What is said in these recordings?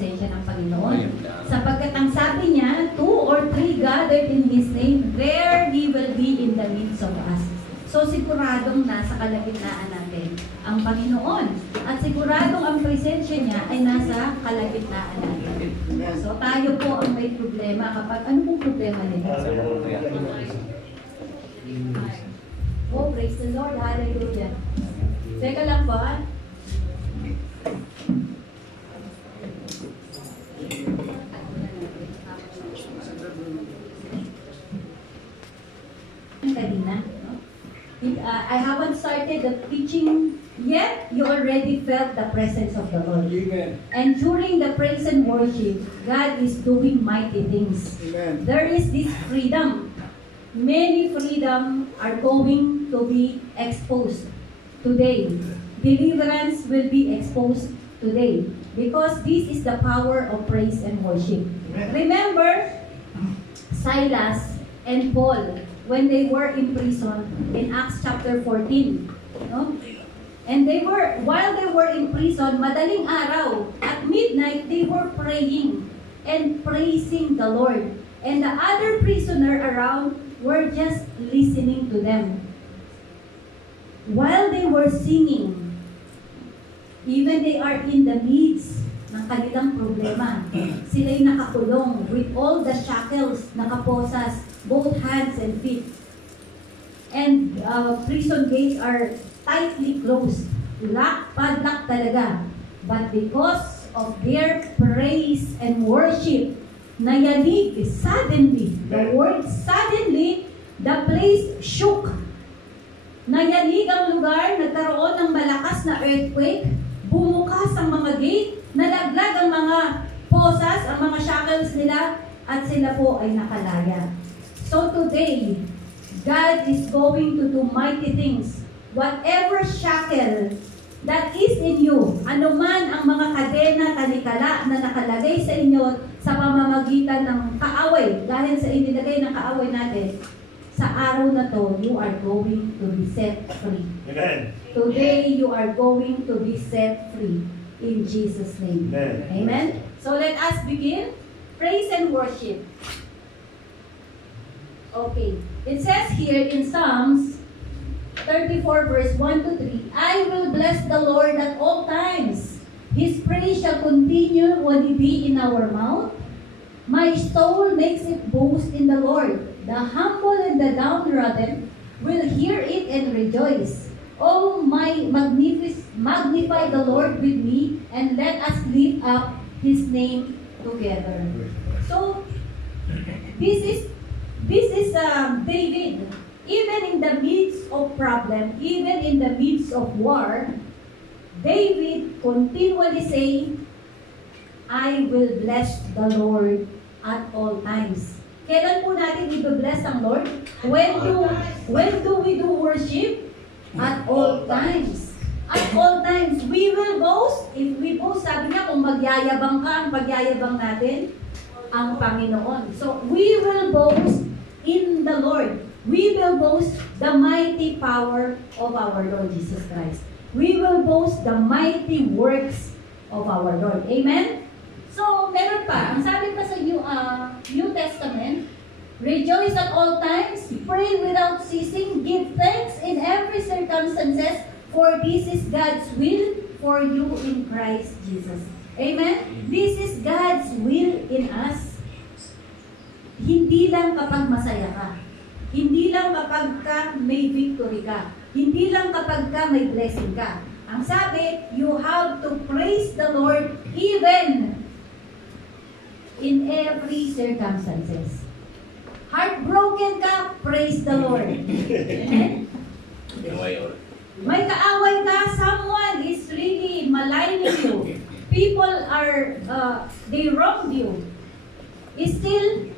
presensya ng Panginoon. Sapagkat ang sabi niya, 2 or 3 gathered in His name, there He will be in the midst of us. So siguradong nasa kalagitnaan natin ang Panginoon. At siguradong ang presensya niya ay nasa kalagitnaan natin. So tayo po ang may problema kapag ano pong problema nito? Oh, praise the Lord. Hallelujah. Teka lang po. I haven't started the teaching yet. You already felt the presence of the Lord. Amen. And during the praise and worship, God is doing mighty things. Amen. There is this freedom. Many freedom are going to be exposed today. Deliverance will be exposed today. Because this is the power of praise and worship. Amen. Remember, Silas and Paul, when they were in prison in Acts chapter 14. No? And while they were in prison, madaling araw, at midnight, they were praying and praising the Lord. And the other prisoner around were just listening to them. While they were singing, even they are in the midst ng kanilang problema. Sila'y nakakulong with all the shackles, nakaposas, both hands and feet. And prison gates are tightly closed. Padlock talaga. But because of their praise and worship, nayanig suddenly. The word suddenly, the place shook. Nayanig ang lugar, nagkaroon ng malakas na earthquake, bumukas ang mga gate, nalaglag ang mga posas, ang mga shackles nila, at sila po ay nakalaya. So today, God is going to do mighty things. Whatever shackle that is in you, anuman ang mga kadena, talikala na nakalagay sa inyo sa pamamagitan ng kaaway, dahil sa inilagay ng kaaway natin, sa araw na to, you are going to be set free. Amen. Today, you are going to be set free in Jesus' name. Amen. Amen. So let us begin. Praise and worship. Okay. It says here in Psalms 34 verse 1 to 3, I will bless the Lord at all times. His praise shall continue when He be in our mouth. My soul makes it boast in the Lord. The humble and the downtrodden will hear it and rejoice. Oh, magnify the Lord with me, and let us lift up His name together. So, this is David. Even in the midst of problem, even in the midst of war, David continually saying, I will bless the Lord at all times. Kailan po natin i-bless ang Lord? When do we do worship? At all times. At all times. We will boast. If we boast, sabi niya, kung magyayabang ka, ang pagyayabang natin, ang Panginoon. So, we will boast in the Lord. We will boast the mighty power of our Lord Jesus Christ. We will boast the mighty works of our Lord. Amen? So, meron pa. Ang sabi pa sa New Testament, rejoice at all times, pray without ceasing, give thanks in every circumstances, for this is God's will for you in Christ Jesus. Amen? This is God's will in us. Hindi lang kapag masaya ka. Hindi lang kapag ka may victory ka. Hindi lang kapag ka may blessing ka. Ang sabi, you have to praise the Lord even in every circumstances. Heartbroken ka, praise the Lord. Amen? May kaaway ka, someone is really maligning you. People are, they wronged you. Still,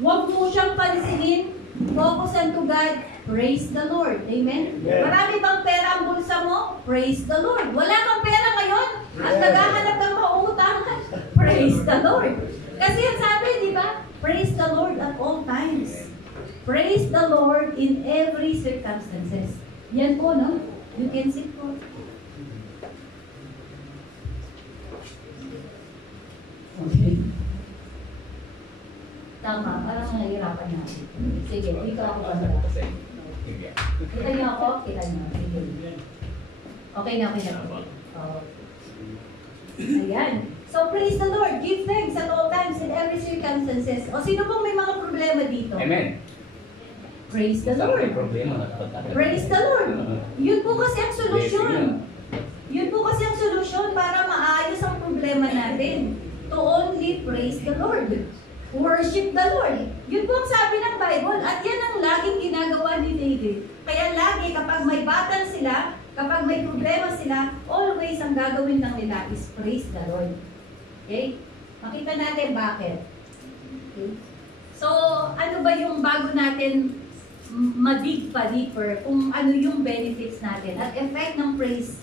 huwag mo siyang pansinin. Focus unto God. Praise the Lord. Amen? Yeah. Marami bang pera ang bulsa mo? Praise the Lord. Wala kang pera ngayon at naghahanap ng mauutangan. Praise the Lord. Kasi ang sabi, di ba? Praise the Lord at all times. Praise the Lord in every circumstances. Yan po, no? You can sit po. Tama, parang nahihirapan natin. Sige, dito ako ba? Kita niyo ako? Kita niyo. Sige. Okay na, okay na. Oh. Ayan. So, praise the Lord. Give thanks at all times in every circumstances. O, sino pong may mga problema dito? Amen. Praise the Lord. Praise the Lord. Yun po kasi ang solusyon. Yun po kasi ang solusyon para maayos ang problema natin. To only praise the Lord. Worship the Lord. Yun po ang sabi ng Bible. At yan ang laging ginagawa ni David. Kaya lagi kapag may battle sila, kapag may problema sila, always ang gagawin lang nila is praise the Lord. Okay? Makita natin bakit. Okay? So, ano ba yung bago natin ma-dig pa deeper kung ano yung benefits natin at effect ng praise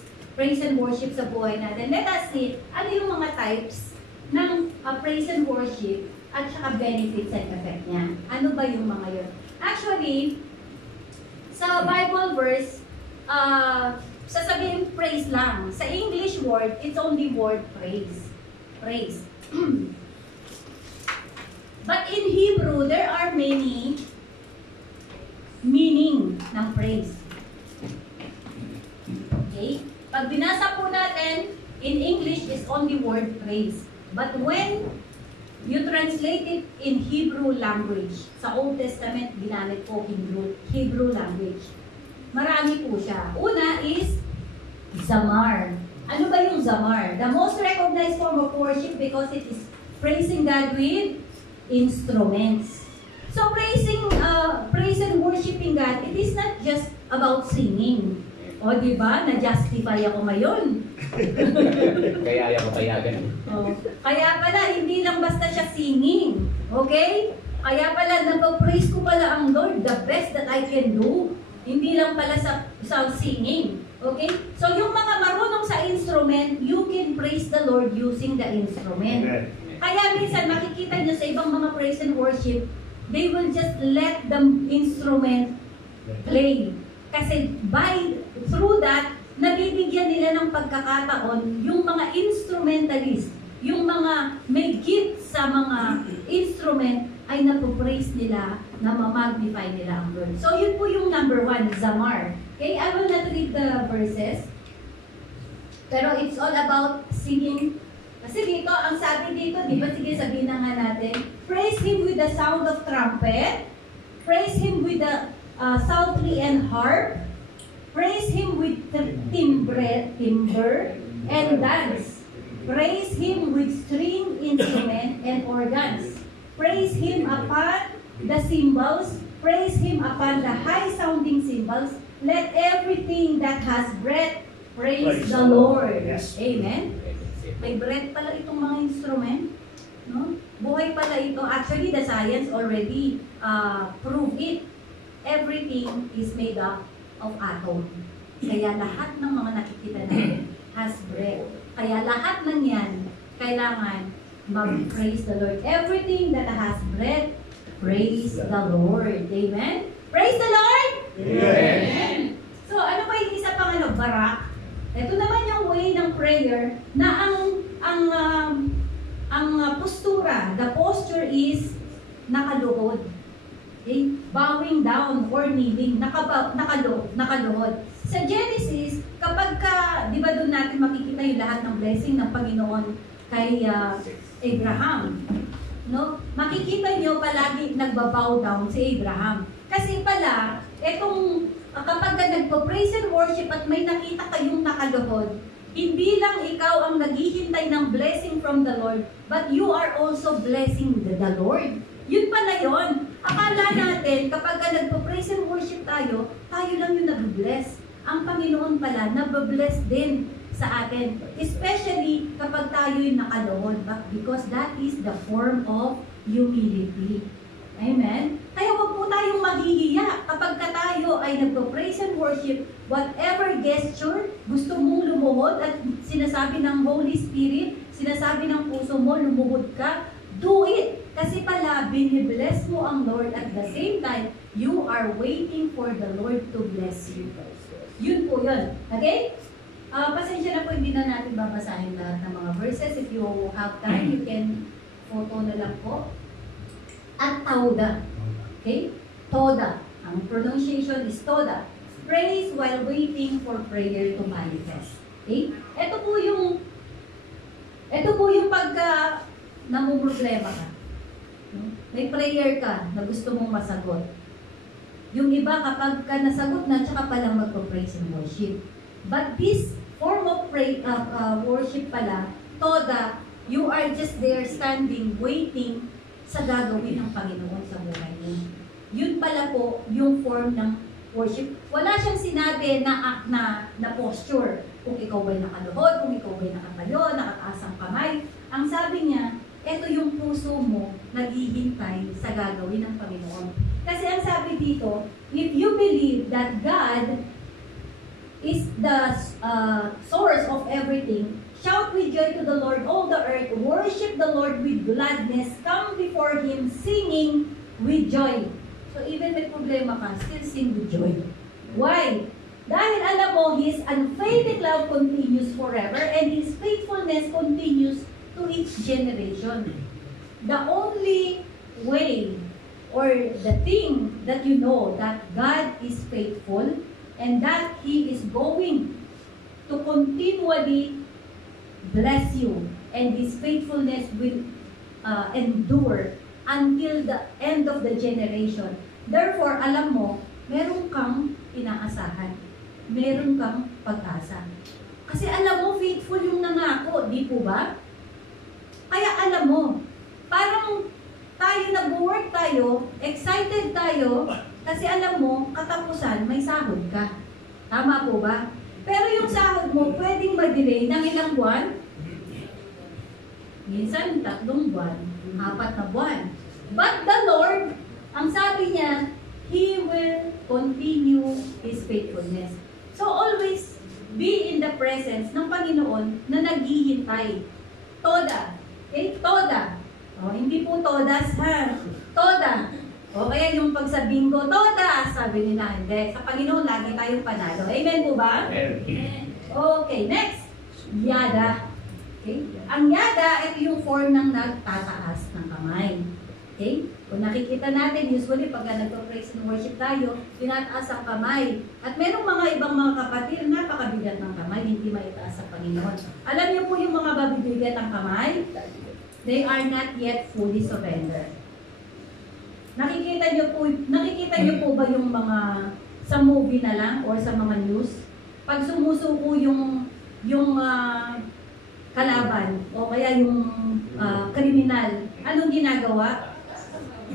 and worship sa buhay natin. Let us see, ano yung mga types ng praise and worship at saka benefits and effect niya. Ano ba yung mga yun? Actually, sa Bible verse, sasabihin praise lang. Sa English word, it's only word praise. Praise. But in Hebrew, there are many meaning ng praise. Okay? Pag binasa po natin, in English is only word praise. But when you translate it in Hebrew language, sa Old Testament, ginamit po Hebrew language. Marami po siya. Una is zamar. Ano ba yung zamar? The most recognized form of worship because it is praising God with instruments. So praise and worshiping God, it is not just about singing. O diba, na-justify ako ngayon. Kaya ako payagan. Kaya pala, hindi lang basta siya singing. Okay? Kaya pala, nag-praise ko pala ang Lord, the best that I can do. Hindi lang pala sa singing. Okay? So yung mga marunong sa instrument, you can praise the Lord using the instrument. Amen. Kaya minsan makikita nyo sa ibang mga praise and worship, they will just let the instrument play. Kasi through that, nabibigyan nila ng pagkakataon yung mga instrumentalist, yung mga may gift sa mga instrument ay napopraise nila, na ma-magnify nila ang Lord. So yun po yung number 1, zamar. Okay, I will not read the verses. Pero it's all about singing. Kasi dito, ang sabi dito, di ba, sige sabihin na nga natin, praise Him with the sound of trumpet, praise Him with the psaltery and harp, praise Him with timbre and dance, praise Him with string instrument and organs, praise Him upon the cymbals, praise Him upon the high-sounding cymbals, let everything that has breath praise the Lord. Yes. Amen. May breath pala itong mga instrument. No? Buhay pala ito. Actually, the science already proved it. Everything is made up of atom. Kaya lahat ng mga nakikita natin has breath. Kaya lahat ng yan, kailangan mag-praise the Lord. Everything that has breath, praise the Lord. Amen? Praise the Lord! Amen! So, ano pa yung isa pang barak? Ito naman yung way ng prayer na ang postura, the posture is nakaluhod. Okay? Bowing down or kneeling, nakaluhod. Sa Genesis, kapag di ba doon natin makikita yung lahat ng blessing ng Panginoon kay Abraham. No? Makikita nyo palagi nagbabow down si Abraham. Kasi pala, kapag nagpo-praise and worship at may nakita kayong nakaluhod, hindi lang ikaw ang naghihintay ng blessing from the Lord, but you are also blessing the Lord. Yun pala yun. Akala natin, kapag nagpo-praise and worship tayo lang yung nabibless. Ang Panginoon pala, nabibless din sa atin. Especially kapag tayo'y nakaluhod, but because that is the form of humility. Amen? Kaya huwag po tayong maghihiya kapag tayo ay nagpo-praise and worship, whatever gesture gusto mong lumuhod at sinasabi ng Holy Spirit, sinasabi ng puso mo, lumuhod ka, do it. Kasi pala, binibless mo ang Lord at the same time, you are waiting for the Lord to bless you. Yun po yun. Okay? Pasensya na po, hindi na natin babasahin lahat ng mga verses. If you have time, you can photo na lang po. at tauda. Okay? Toda. Ang pronunciation is toda. Praise while waiting for prayer to manifest. Okay? Ito po yung pagka namumroblema ka. May prayer ka na gusto mong masagot. Yung iba kapag ka nasagot na, tsaka palang magpo-praise and worship. But this form of worship pala, toda, you are just there standing, waiting sa gagawin ng Panginoon sa buhay mo. Yun pala po yung form ng worship. Wala siyang sinabi na posture. Kung ikaw ba'y nakaluhod, kung ikaw ba'y nakatayo, nakataas ang kamay. Ang sabi niya, ito yung puso mo naghihintay sa gagawin ng Panginoon. Kasi ang sabi dito, if you believe that God is the source of everything, shout with joy to the Lord, all the earth, worship the Lord with gladness, come before Him singing with joy. So even may problema ka, still sing with joy. Why? Dahil alam mo, His unfailing love continues forever and His faithfulness continues to each generation. The only way or the thing that you know that God is faithful and that He is going to continually bless you and His faithfulness will endure until the end of the generation. Therefore, alam mo, meron kang inaasahan. Meron kang pag-asa. Kasi alam mo, faithful yung nangako, di po ba? Kaya alam mo, parang tayo nag-work tayo, excited tayo, kasi alam mo, katapusan, may sahod ka. Tama po ba? Pero yung sahod mo, pwedeng mag-delay ng ilang buwan? Minsan, 3 buwan, 4 na buwan. But the Lord, ang sabi niya, He will continue His faithfulness. So always be in the presence ng Panginoon na naghihintay. Toda. Okay? Toda. O, hindi po todas ha. Toda. O kaya yung pag sa bingo, toda, sabi nila, hindi. Sa Panginoon, lagi tayong panalo. Amen po ba? Amen. Okay, next. Yada. Okay? Ang yada, ito yung form ng nagtataas ng kamay. Okay? Kung nakikita natin, usually pag nagpa-praise and worship tayo, tinataas ang kamay. At merong mga ibang mga kapatid, napakabigat ng kamay, hindi maitaas sa Panginoon. Alam niyo po yung mga babibigat ng kamay? They are not yet fully surrendered. Nakikita niyo po ba yung mga sa movie na lang or sa mga news? Pag sumusuko yung kalaban o kaya yung kriminal, anong ginagawa?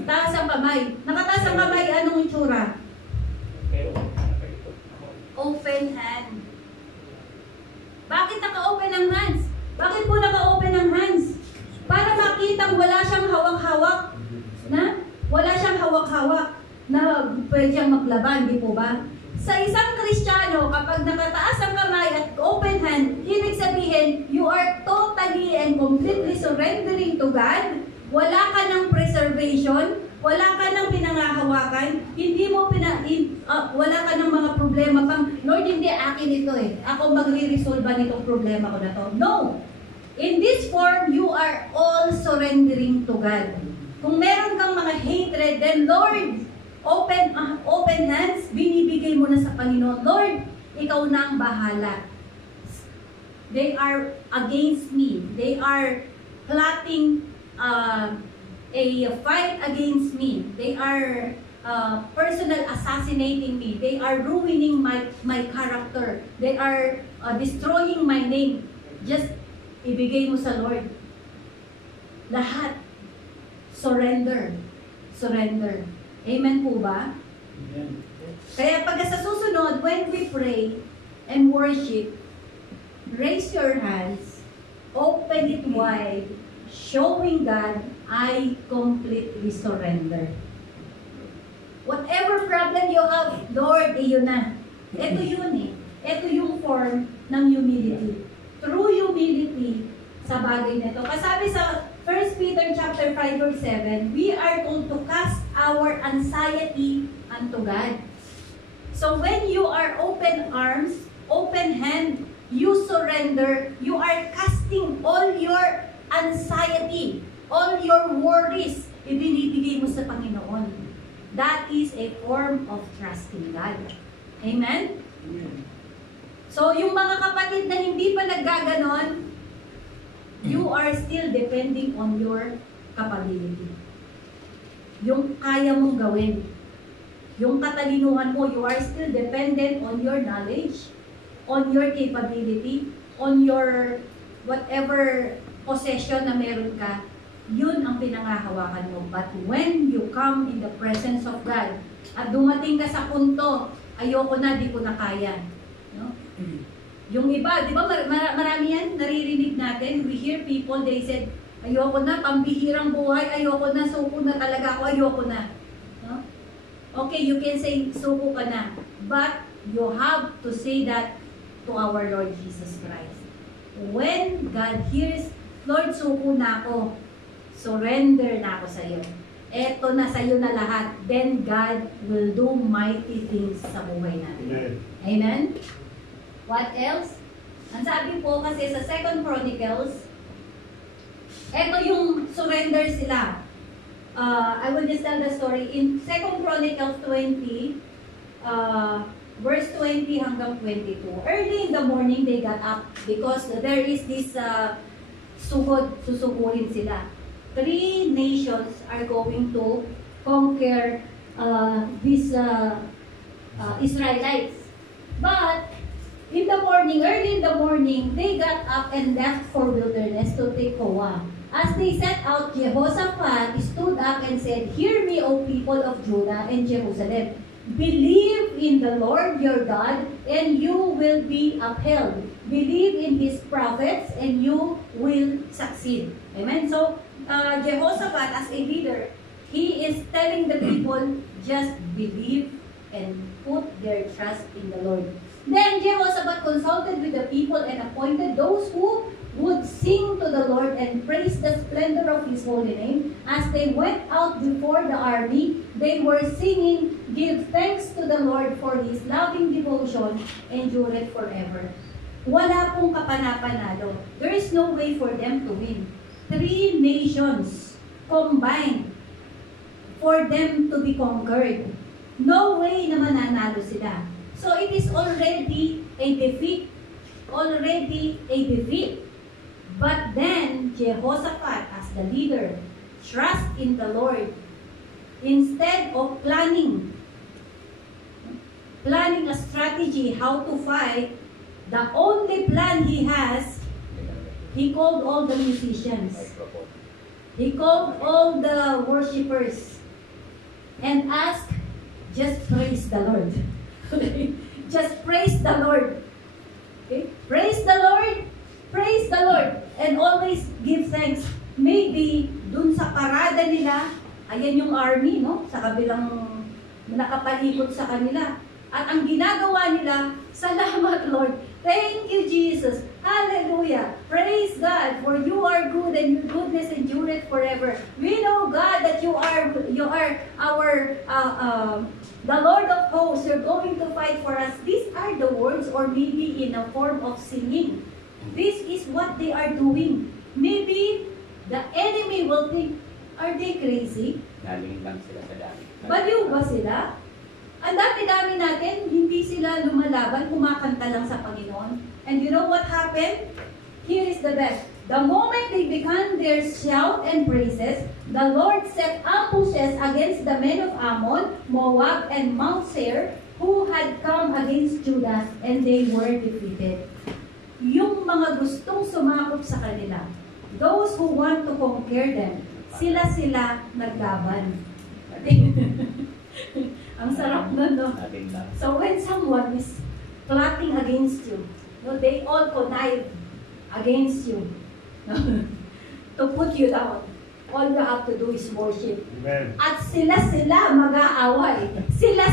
Taas ang kamay. Nakataas ang kamay, anong itsura? Open hand. Bakit naka-open ang hands? Bakit po naka-open ang hands? Para makitang wala siyang hawak-hawak na wala siyang hawak-hawak na pwede siyang maglaban, di po ba? Sa isang Kristiyano, kapag nakataas ang kamay at open hand, ibig sabihin, you are totally and completely surrendering to God. Wala ka ng preservation, wala ka ng pinangahawakan, hindi mo wala ka ng mga problema pang, Lord, hindi akin ito eh. Ako magre-resolve nitong problema ko na to. No! In this form, you are all surrendering to God. Kung meron kang mga hatred, then Lord, open hands, binibigay mo na sa Panginoon. Lord, ikaw na ang bahala. They are against me. They are plotting a fight against me. They are personal assassinating me. They are ruining my character. They are destroying my name. Just ibigay mo sa Lord. Lahat. Surrender. Surrender. Amen po ba? Amen. Kaya pag sa susunod, when we pray and worship, raise your hands, open it wide, showing God, I completely surrender. Whatever problem you have, Lord, iyon na. Ito yun eh. Ito yung form ng humility. True humility sa bagay na ito. Kasabi sa 1 Peter chapter 5 verse 7, we are told to cast our anxiety unto God. So when you are open arms, open hand, you surrender, you are casting all your anxiety, all your worries, ibinibigay mo sa Panginoon. That is a form of trusting God. Amen? So, yung mga kapatid na hindi pa naggaganon, you are still depending on your capability. Yung kaya mong gawin. Yung katalinuhan mo, you are still dependent on your knowledge, on your capability, on your whatever possession na meron ka, yun ang pinangahawakan mo. But when you come in the presence of God, at dumating ka sa punto, ayoko na, di ko na kaya. No? Yung iba, di ba marami yan, naririnig natin, we hear people, they said, ayoko na, pambihirang buhay, ayoko na, suko na talaga ako, ayoko na. No? Okay, you can say, suko ka na. But you have to say that to our Lord Jesus Christ. When God hears, Lord, suko na ako, surrender na ako sa iyo. Eto na sa iyo na lahat. Then God will do mighty things sa buhay natin. Amen? Amen? What else? Ang sabi po kasi sa 2 Chronicles, eto yung surrender sila. I will just tell the story. In 2 Chronicles 20, verse 20 hanggang 22. Early in the morning, they got up because there is this susukurin sila. 3 nations are going to conquer these Israelites. But in the morning, early in the morning, they got up and left for wilderness to Tekoa. As they set out, Jehoshaphat stood up and said, "Hear me, O people of Judah and Jerusalem. Believe in the Lord your God, and you will be upheld. Believe in His prophets, and you will succeed." Amen? So, Jehoshaphat as a leader, he is telling the people, just believe and put their trust in the Lord. Then Jehoshaphat consulted with the people and appointed those who would sing to the Lord and praise the splendor of His holy name. As they went out before the army, they were singing, "Give thanks to the Lord for His loving devotion, endureth forever." Wala pong kapanapanalo. There is no way for them to win. 3 nations combined for them to be conquered. No way na mananalo sila. So it is already a defeat. Already a defeat. But then, Jehoshaphat as the leader, trust in the Lord. Instead of planning a strategy how to fight, the only plan he has, he called all the musicians. He called all the worshipers and asked, just praise the Lord. Just praise the Lord. Okay? Praise the Lord. Praise the Lord. And always give thanks. Maybe dun sa parada nila, ayan yung army, no? Sa kabilang nakapalikot sa kanila. At ang ginagawa nila, salamat Lord. Thank you, Jesus. Hallelujah. Praise God, for you are good and your goodness endureth forever. We know, God, that you are our the Lord of hosts. You're going to fight for us. These are the words, or maybe in a form of singing. This is what they are doing. Maybe the enemy will think, are they crazy? Galing lang sila sa dami. Baliw ba sila? Ang dami-dami natin, hindi sila lumalaban, kumakanta lang sa Panginoon. And you know what happened? Here is the best. The moment they began their shout and praises, the Lord set ambushes against the men of Ammon, Moab, and Mount Seir, who had come against Judah, and they were defeated. Yung mga gustong sumakop sa kanila, those who want to conquer them, sila naglaban. Ang sarap nun, no? So when someone is plotting against you, no, they all connive against you, no? To put you down. All you have to do is worship. Amen. At sila mag-aaway. Sila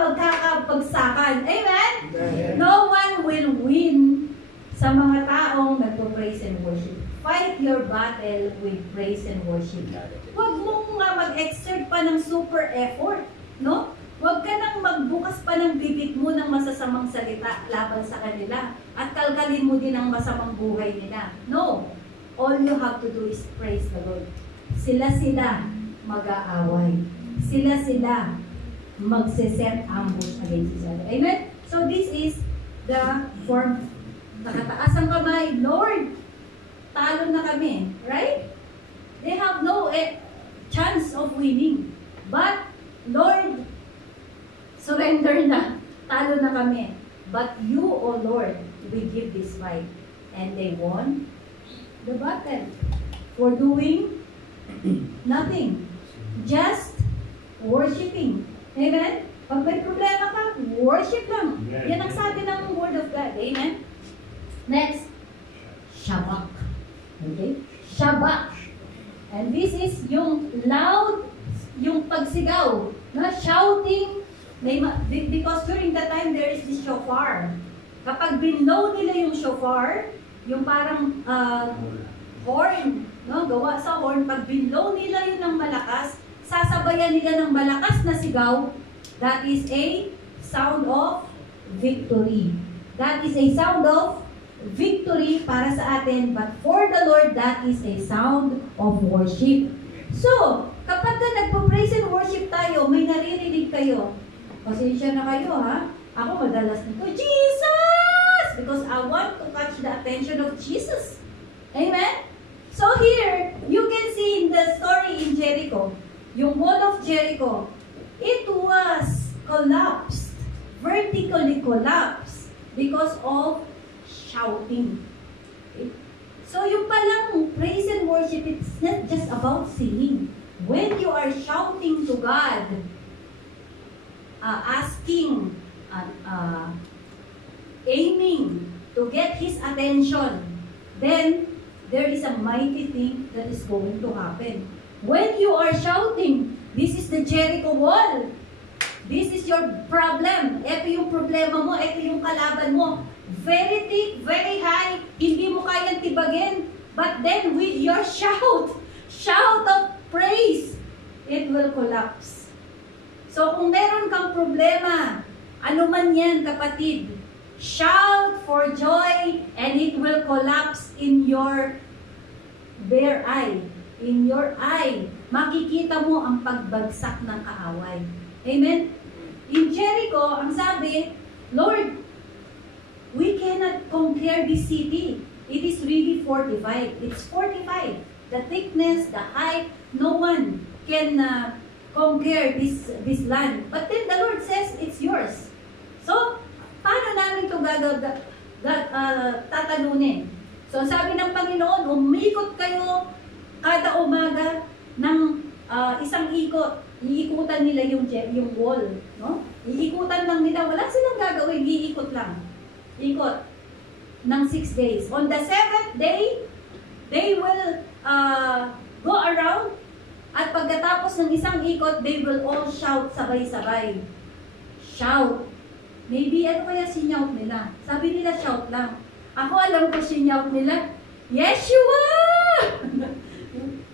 magkakapagsakan. Amen? Amen. No one will win sa mga taong nagpo-praise and worship. Fight your battle with praise and worship. Huwag mong mag-exert pa ng super effort, no? Huwag ka nang magbukas pa ng bibig mo ng masasamang salita laban sa kanila at kalkalin mo din ang masamang buhay nila. No. All you have to do is praise the Lord. Sila mag-aaway. Sila magse-set ambush against each other. Amen? So this is the form. Nakataas ang kamay, Lord, talo na kami. Right? They have no chance of winning. But, Lord, surrender na. Talo na kami. But you, O Lord, we give this fight. And they won the battle for doing nothing. Just worshiping. Amen? Pag may problema ka, worship lang. Yan ang sabi ng Word of God. Amen? Next, Shabak. Okay? Shabak. And this is yung loud, yung pagsigaw, na shouting, because during that time there is this shofar. Kapag binlow nila yung shofar, yung parang horn, no? Gawa sa horn, pag binlow nila yun ng malakas, sasabayan nila ng malakas na sigaw, that is a sound of victory. That is a sound of victory para sa atin, but for the Lord, that is a sound of worship. So, kapag ka nagpo-praise and worship tayo, may naririnig kayo. Pasensya na kayo, ha? Ako madalas nito, Jesus! Because I want to catch the attention of Jesus. Amen? So here, you can see in the story in Jericho, yung wall of Jericho, it was collapsed, vertically collapsed, because of shouting. Okay? So yung palang praise and worship, it's not just about singing. When you are shouting to God, asking, aiming to get His attention, then there is a mighty thing that is going to happen. When you are shouting, this is the Jericho wall. This is your problem. Ito yung problema mo, ito yung kalaban mo. Very thick, very high, hindi mo kayang tibagin. But then with your shout of praise, it will collapse. So kung meron kang problema, ano man yan kapatid, shout for joy and it will collapse in your bare eye. In your eye, makikita mo ang pagbagsak ng kaaway. Amen? In Jericho, ang sabi, Lord, we cannot conquer this city. It is really fortified. It's fortified. The thickness, the height, no one can conquer this land. But then the Lord says, it's yours. So, paano namin ito tatalunin? So, sabi ng Panginoon, umikot kayo kada umaga ng isang ikot. Iikutan nila yung wall. No? Iikutan lang nila. Wala silang gagawin. Iikot lang. Ikot. Ng 6 days. On the 7th day, they will go around. At pagkatapos ng isang ikot, they will all shout sabay-sabay. Shout. Maybe ano kaya sinyaut nila? Sabi nila shout lang. Ako alam ko sinyaut nila, Yeshua!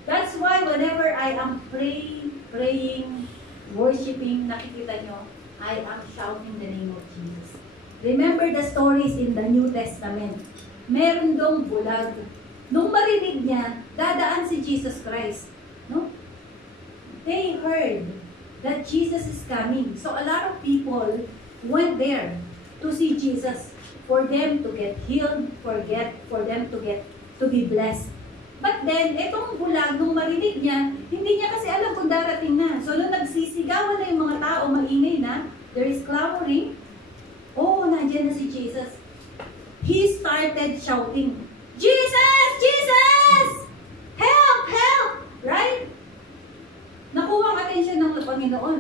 That's why whenever I am praying, worshiping, nakikita nyo, I am shouting the name of Jesus. Remember the stories in the New Testament. Meron dong bulag. Nung marinig niya, dadaan si Jesus Christ. No? They heard that Jesus is coming. So a lot of people went there to see Jesus, for them to get healed, for them to be blessed. But then, itong bulag, nung marinig niya, hindi niya kasi alam kung darating na. So, nung nagsisigawan na yung mga tao, maingay na, there is clamoring, oh, nandiyan na si Jesus. He started shouting, Jesus! Jesus! Help! Help! Right? Nakuha ang atensyon ng Panginoon.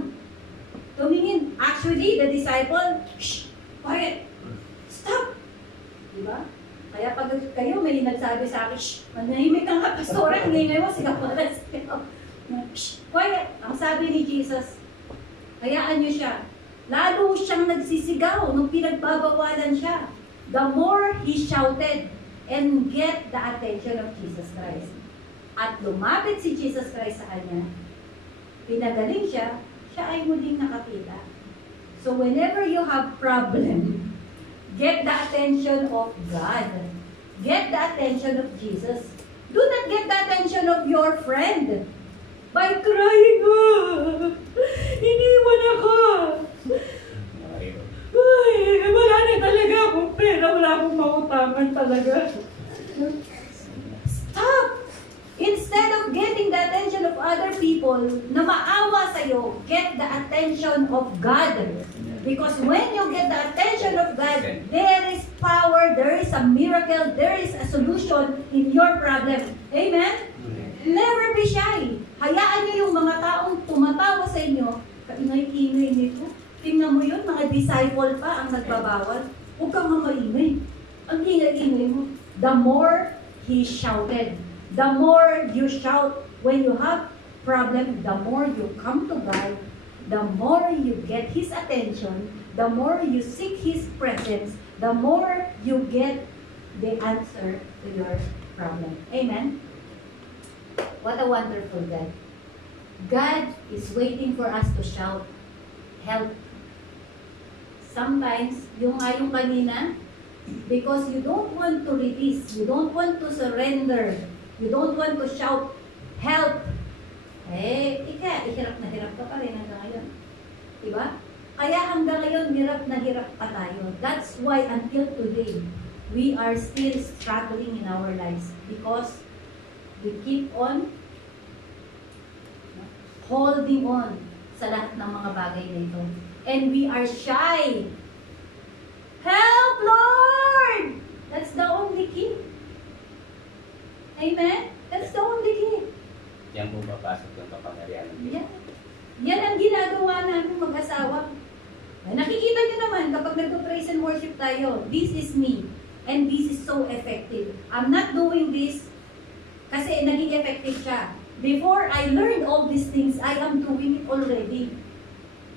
Tumingin. Actually, the disciple, shh! Quiet! Stop! Diba? Kaya pag kayo may nagsabi sa akin, shh! Manahimik kang kapastoran, ngayon mo, sigaw pa lang sigaw. Shh! Quiet! Ang sabi ni Jesus, hayaan niyo siya. Lalo siyang nagsisigaw nung pinagbabawalan siya. The more he shouted and get the attention of Jesus Christ. At lumapit si Jesus Christ sa kanya, pinagaling siya, siya ay muling nakakita. So whenever you have problem, get the attention of God. Get the attention of Jesus. Do not get the attention of your friend. by crying, iniwan ako. Ay, wala na talaga akong pera, wala akong mautangan talaga. Stop! Instead of getting the attention of other people na maawa sa'yo, get the attention of God. Because when you get the attention of God, there is power, there is a miracle, there is a solution in your problem. Amen? Never be shy. Hayaan niyo yung mga taong tumatawa sa inyo, kaingay-ingay nito. Tingnan mo yun, mga disciple pa ang nagbabawal. Huwag kang maingay. Ang ingay-ingay mo. The more he shouted, the more you shout when you have problem, the more you come to God, the more you get His attention, the more you seek His presence, the more you get the answer to your problem. Amen? What a wonderful God. God is waiting for us to shout, help. Sometimes, yung kanina, because you don't want to release, you don't want to surrender, you don't want to shout, help. Hirap na hirap ka pa rin hanggang ngayon. Diba? Kaya hanggang ngayon, hirap na hirap pa tayo. That's why until today, we are still struggling in our lives because we keep on holding on sa lahat ng mga bagay na ito. And we are shy. Help, Lord! That's the only key. Amen? That's the only key. Yan po papasok yung kapangyarihan. Yan ang ginagawa namin mag-asawa. Nakikita nyo naman kapag nagpo-praise and worship tayo, this is me. And this is so effective. I'm not doing this kasi naging effective siya. Before I learned all these things, I am doing it already.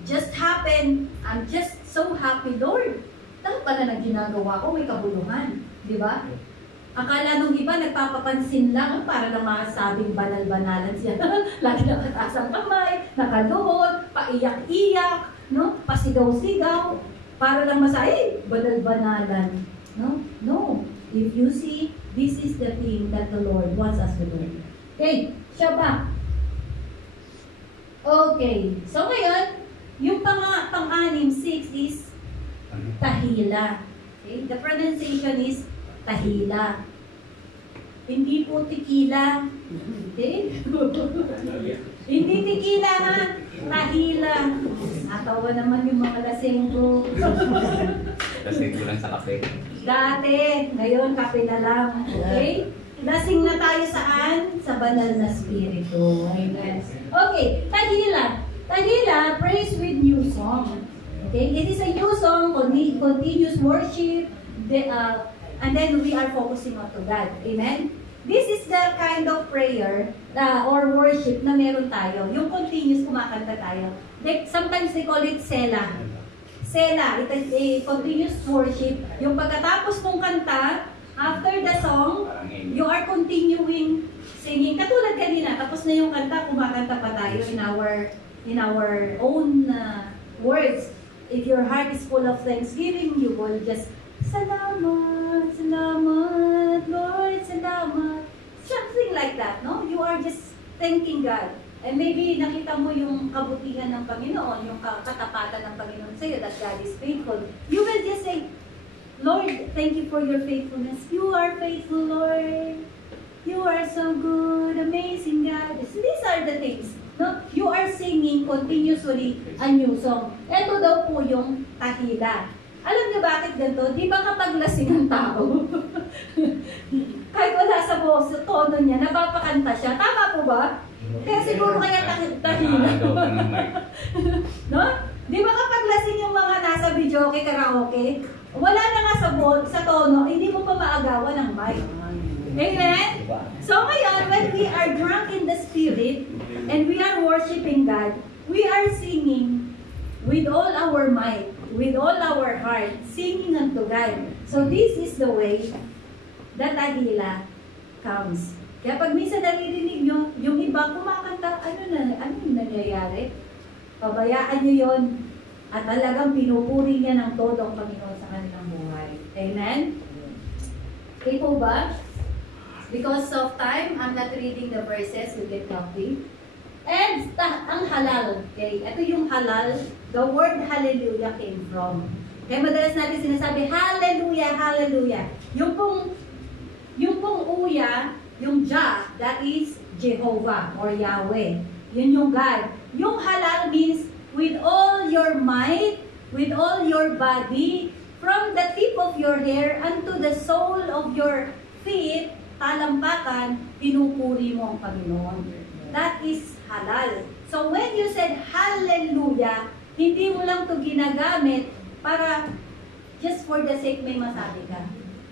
Just happened, I'm just so happy, Lord. Lahat pala na ginagawa ko, may kabuluhan. Di ba? Akala nung iba, nagpapapansin lang, para lang masabing banal-banalan siya. Lagi nakataas ang kamay, nakaluhod, paiyak-iyak, no? Pasigaw-sigaw, para lang masay, banal-banalan. No? No. If you see, this is the thing that the Lord wants us to do. Okay, siya ba? Okay, so ngayon, yung pang-anim, 6 is tahila. Okay, the pronunciation is tahila. Hindi po tequila. Okay? Hindi tequila ha. Tahila. Natawa naman yung mga lasing ko. Lasing ko lang sa kape. Dati. Ngayon kape na lang. Okay? Lasing na tayo saan? Sa banal na spirito. Amen. Okay. Tahila. Tahila, praise with new song. Okay? It is a new song, continuous worship, and then we are focusing on to God. Amen? This is the kind of prayer or worship na meron tayo. Yung continuous kumakanta tayo. Sometimes they call it sela. Sela, it is a continuous worship. Yung pagkatapos ng kanta, after the song, you are continuing singing. Katulad kanina, tapos na yung kanta, kumakanta pa tayo in our own words. If your heart is full of thanksgiving, you will just salamat, salamat, Lord, salamat. Something like that, no? You are just thanking God. And maybe nakita mo yung kabutihan ng Panginoon, yung katapatan ng Panginoon sa iyo, that God is faithful. You will just say, Lord, thank you for your faithfulness. You are faithful, Lord. You are so good, amazing God. These are the things. No? You are singing continuously a new song. Ito daw po yung tahila. Alam niyo bakit ganito? Di ba kapag lasing ang tao, kahit wala sa boses, tono niya, napapakanta siya. Tama po ba? Kaya siguro kaya tahila. No? Di ba kapag lasing yung mga nasa videoke, karaoke, wala na nga sa tono, hindi mo pa maagawan ng mic. Amen? So ngayon, when we are drunk in the Spirit, and we are worshiping God, we are singing with all our might, with all our heart, singing unto God. So this is the way that tahila comes. Kaya pag minsan naririnig nyo, yung iba kumakanta, ano yung nangyayari? Pabayaan nyo yon at talagang pinupuri niya ng todo ang Panginoon sa kanilang buhay. Amen? Okay po ba? Because of time, I'm not reading the verses. You get coffee. And ang halal, okay? Ito yung halal. The word hallelujah came from. Kaya madalas natin sinasabi, hallelujah, hallelujah. Yung pong uya, yung Jah, that is Jehovah or Yahweh. Yun yung God. Yung halal means with all your might, with all your body, from the tip of your hair unto the sole of your feet, talampakan, pinupuri mo ang Panginoon. That is halal. So when you said hallelujah, hindi mo lang to ginagamit para just for the sake may masabi ka.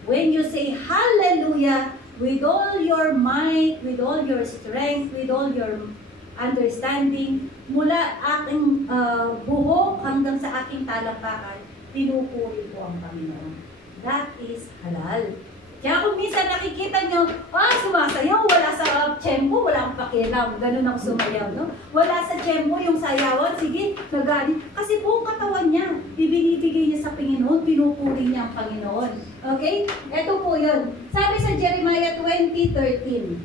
When you say hallelujah, with all your might, with all your strength, with all your understanding, mula aking buhok hanggang sa aking talampakan, pinupuri ko ang Panginoon. That is halal. Kaya kung minsan nakikita nyo, sumasayaw, wala sa tiyempo, wala akong pakialam. Ganun ako sumayaw, no? Wala sa tiyempo yung sayawan, sige, nagani. Kasi buong katawan niya, ibinibigay niya sa Panginoon, pinupuri niya ang Panginoon. Okay? Ito po yun. Sabi sa Jeremiah 20:13,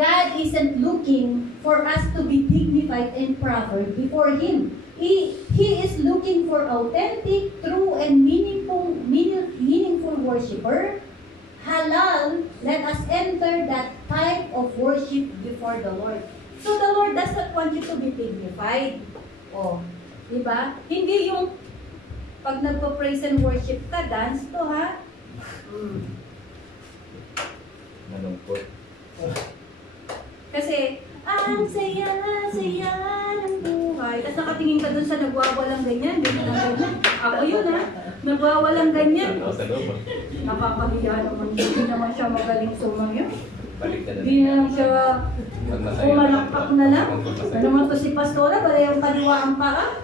God isn't looking for us to be dignified and proper before Him. He is looking for authentic, true, and meaningful worshiper. Halal, let us enter that type of worship before the Lord. So the Lord does not want you to be dignified. Oh, di ba? Hindi yung pag nagpo-praise and worship ka, dance to, ha? Malungkot. Kasi, ang saya ng buhay. Tapos nakatingin ka dun sa nagwawalang ganyan, ganyan. Ako yun, ha? Nagwawalang ganyan. Sa loob. Nakakahiya naman. Hindi naman siya magaling sumayo. Balik ka na. Hindi naman siya umalakpak na lang. Ano naman to si Pastora, bala yung kaliwa ang paa.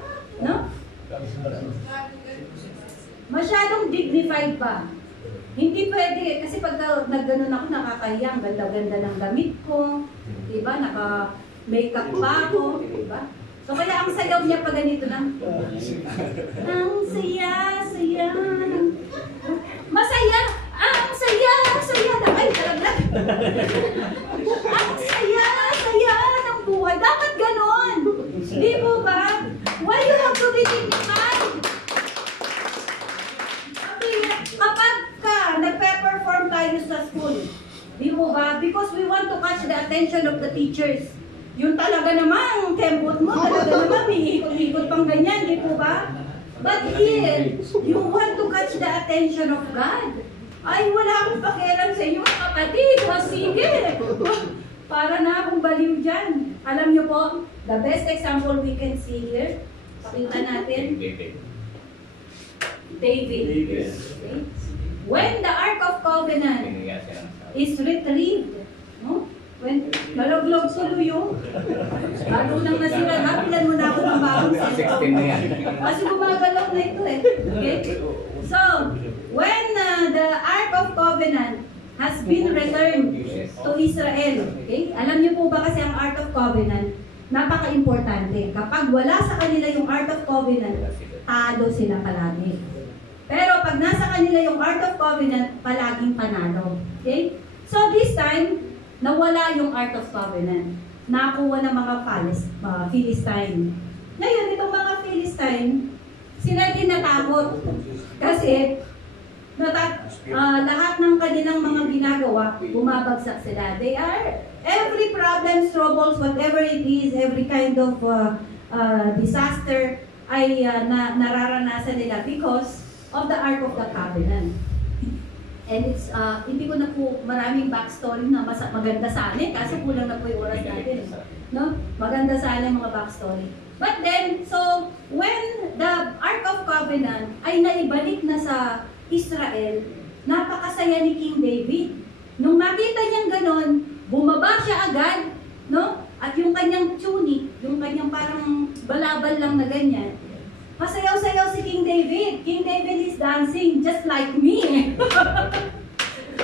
No? Masyadong dignified pa. Hindi pwede, kasi pag nagganon ako, nakakahiya. Ang ganda-ganda ng damit ko. Diba? Naka-makeup pa ako. Diba? So kaya ang sayaw niya pa ganito lang. Ang saya. Masaya! Ang saya na. Ay, talaglag. Ang saya ng buhay. Dapat ganon. Di po ba? Why you have to be dignified? Okay, kapag nagpe-perform tayo sa school, di mo ba? Because we want to catch the attention of the teachers. Yung talaga namang kembot mo, talaga naman may ikot-ikot pang ganyan, di po ba? But here, you want to catch the attention of God. Ay, wala akong pakialam sa inyo, kapatid. Sige. Para na akong baliw dyan. Alam nyo po, the best example we can see here, pakita natin, David. Okay? When the Ark of Covenant is retrieved, no? When nalog-log tuloy yung lalo nang nasira, kapilan mo na ako ng bagong cellphone. 16 na yan. Kasi gumagalaw na ito eh. Okay? So, when the Ark of Covenant has been returned to Israel, okay? Alam niyo po ba kasi ang Ark of Covenant, napaka-importante. Kapag wala sa kanila yung Ark of Covenant, talo sila palagi. Pero pag nasa kanila yung Ark of Covenant, palaging panalo. Okay? So this time, nawala yung Ark of Covenant. Nakuha ng mga Philistine. Ngayon, itong mga Philistine, sila din natakot. Kasi, lahat ng kanilang mga ginagawa, bumabagsak sila. They are, every problem, troubles, whatever it is, every kind of disaster, ay nararanasan nila because of the Ark of the Covenant. And it's, hindi ko na po maraming backstory na maganda sana kasi kulang na po yung oras natin. No? Maganda sana yung mga backstory. But then, so, when the Ark of Covenant ay naibalik na sa Israel, napakasaya ni King David. Nung makita niyang ganon, bumaba siya agad, no? At yung kanyang tunic, yung kanyang parang balabal lang na ganyan, masayaw-sayaw si King David. King David is dancing just like me.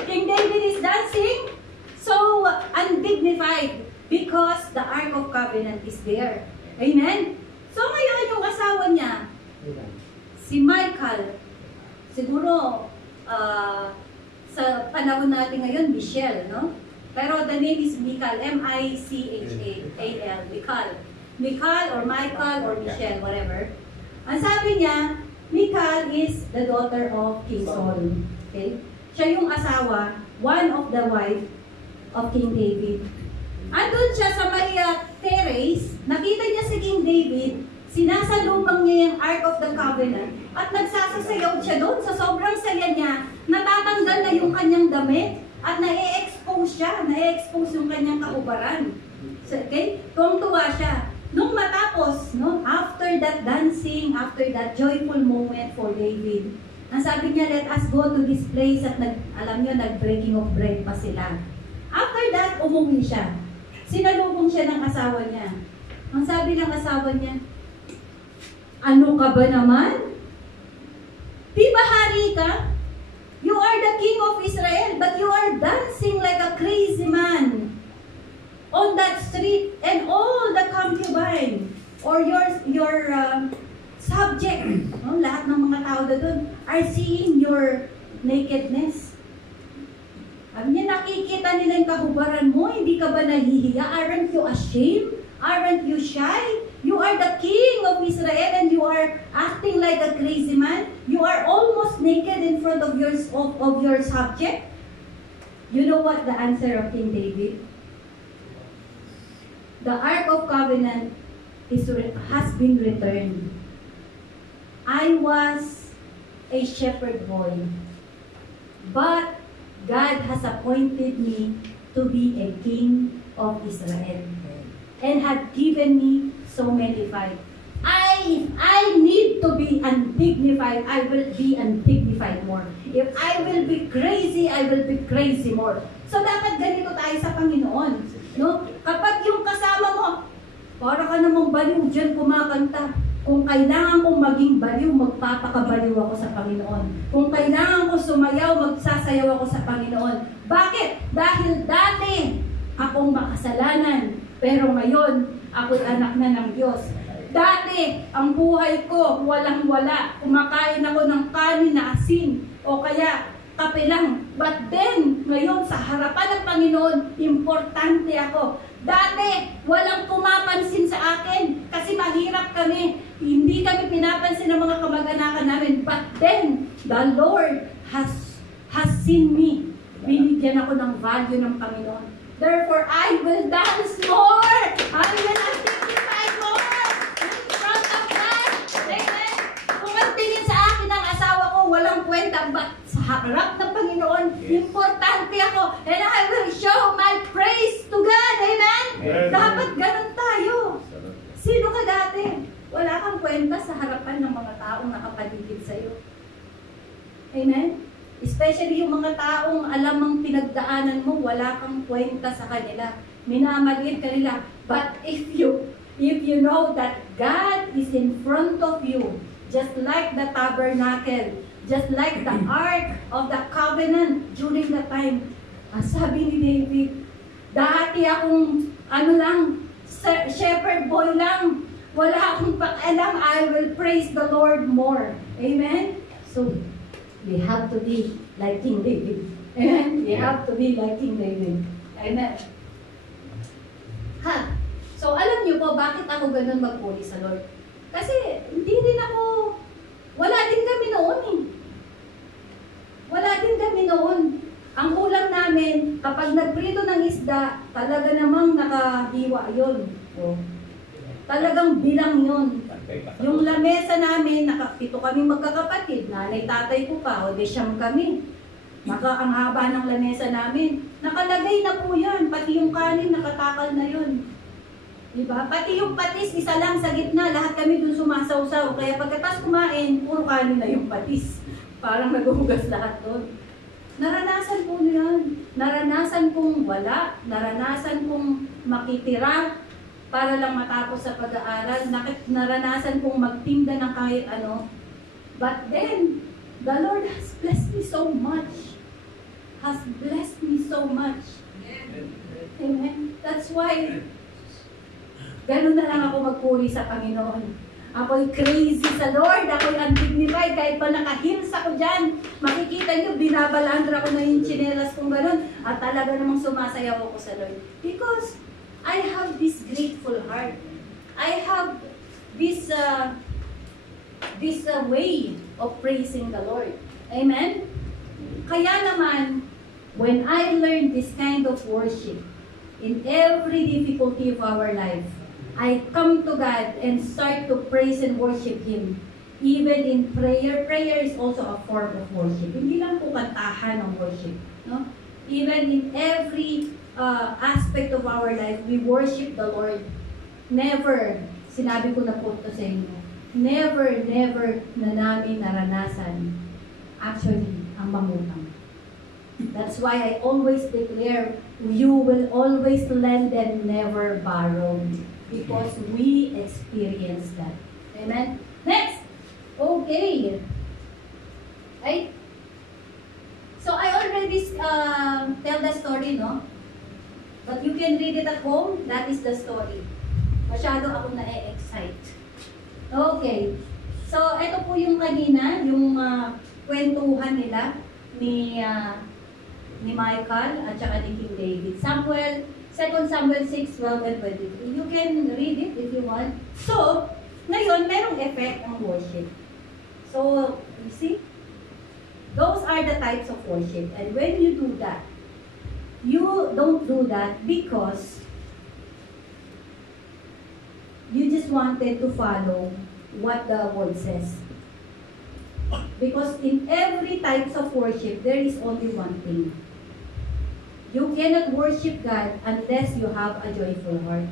King David is dancing so undignified because the Ark of Covenant is there. Amen? So ngayon yung asawa niya, si Michael, siguro sa panahon natin ngayon, Michelle, no? Pero the name is Michal, M-I-C-H-A-L, Michal. Michal or Michael or Michelle, whatever. Ang sabi niya, Michal is the daughter of King Saul. Okay? Siya yung asawa, one of the wife of King David. Andun siya sa Maria Terrace, nakita niya si King David, sinasalubong niya yung Ark of the Covenant, at nagsasasayaw siya doon sa sobrang saya niya, natatanggal na yung kanyang damit, at na-expose siya, na-expose yung kanyang kaubaran. Okay? Tuwang-tuwa siya. Nung matapos, no, after that dancing, after that joyful moment for David, ang sabi niya, let us go to this place, at alam niyo, nag-breaking of bread pa sila. After that, umuwi siya. Sinalubong siya ng asawa niya. Ang sabi ng asawa niya, ano ka ba naman? Di ba hari ka? You are the king of Israel, but you are dancing like a crazy man on that street, and all the concubine or your subject, no? Lahat ng mga tao doon are seeing your nakedness. Sabi niya, nakikita nila yung kahubaran mo, hindi ka ba nahihiya? Aren't you ashamed? Aren't you shy? You are the king of Israel and you are acting like a crazy man. You are almost naked in front of your subject. You know what the answer of King David? The Ark of Covenant has been returned. I was a shepherd boy, but God has appointed me to be a king of Israel and had given me so many fights. If I need to be undignified, I will be undignified more. If I will be crazy, I will be crazy more. So dapat ganito tayo sa Panginoon. No? Kapag yung kasama mo, para ka namang baliw dyan kumakanta. Kung kailangan kong maging baliw, magpapakabaliw ako sa Panginoon. Kung kailangan ko sumayaw, magsasayaw ako sa Panginoon. Bakit? Dahil dati akong makasalanan, pero ngayon ako'y anak na ng Diyos. Dati, ang buhay ko walang-wala. Kumakain ako ng kanin na asin o kaya kape lang. But then, ngayon sa harapan ng Panginoon, importante ako. Dati, walang pumapansin sa akin kasi mahirap kami. Hindi kami pinapansin ng mga kamag-anakan namin. But then, the Lord has seen me. Binigyan ako ng value ng Panginoon. Therefore, I will dance more. I will identify more in front of God. Amen. Kung ang tingin sa akin ng asawa ko, walang kwenta. But sa harap ng Panginoon, importante ako. And I will show my praise to God. Amen. Dapat ganun tayo. Sino ka dati? Wala kang kwenta sa harapan ng mga taong nakapaligid sa'yo. Amen? Especially yung mga taong alam ang pinagdaanan mo, wala kang kwenta sa kanila. Minamaliit ka nila. But if you know that God is in front of you, just like the tabernacle, just like the Ark of the Covenant during the time, sabi ni David, dati akong shepherd boy lang. Wala akong pakialam, I will praise the Lord more. Amen? So, we have to be like King David. Amen? We have to be like King David. Amen? So, alam niyo po, bakit ako ganun magpuri sa Lord? Kasi, hindi din ako, wala din kami noon eh. Wala din kami noon. Ang ulam namin, kapag nagprito ng isda, talaga namang nakahiwa yun. Oh. Talagang bilang yun. Yung lamesa namin, nakapito kami magkakapatid, nanay, tatay ko pa, o de siyam kami. Ang haba ng lamesa namin. Nakalagay na po yan, pati yung kanin, nakatakal na yun. Diba? Pati yung patis, isa lang sa gitna, lahat kami dun sumasawsaw. Kaya pagkatas kumain, puro kanin na yung patis. Parang naguhugas lahat doon. Naranasan po yan. Naranasan kong wala, naranasan kong makitira, para lang matapos sa pag-aaral. Naranasan kong magtinda ng kahit ano. But then, the Lord has blessed me so much. Has blessed me so much. Amen. That's why, ganun na lang ako magpuri sa Panginoon. Ako'y crazy sa Lord. Ako'y undignified. Kahit pa naka-heels ako dyan. Makikita nyo, binabalandra ko na yung chinelas kong ganun. At talaga namang sumasayaw ako sa Lord. Because I have this grateful heart. I have this way of praising the Lord. Amen? Kaya naman, when I learned this kind of worship, in every difficulty of our life, I come to God and start to praise and worship Him. Even in prayer, prayer is also a form of worship. Hindi lang po kantahan ng worship. No? Even in every aspect of our life, we worship the Lord. Never, sinabi ko na po ito sa inyo, never na namin naranasan actually ang mangutang. That's why I always declare, you will always lend and never borrow. Because we experience that. Amen? Next! Okay. Right? So I already tell the story, no? But you can read it at home. That is the story. Masyado ako na-excite. Okay. So, ito po yung kanina, yung kwentuhan nila ni Michael at saka ni King David. 2 Samuel 6, 12 and 23. You can read it if you want. So, ngayon, merong effect ang worship. So, you see? Those are the types of worship. And when you do that, you don't do that because you just wanted to follow what the word says. Because in every types of worship, there is only one thing. You cannot worship God unless you have a joyful heart.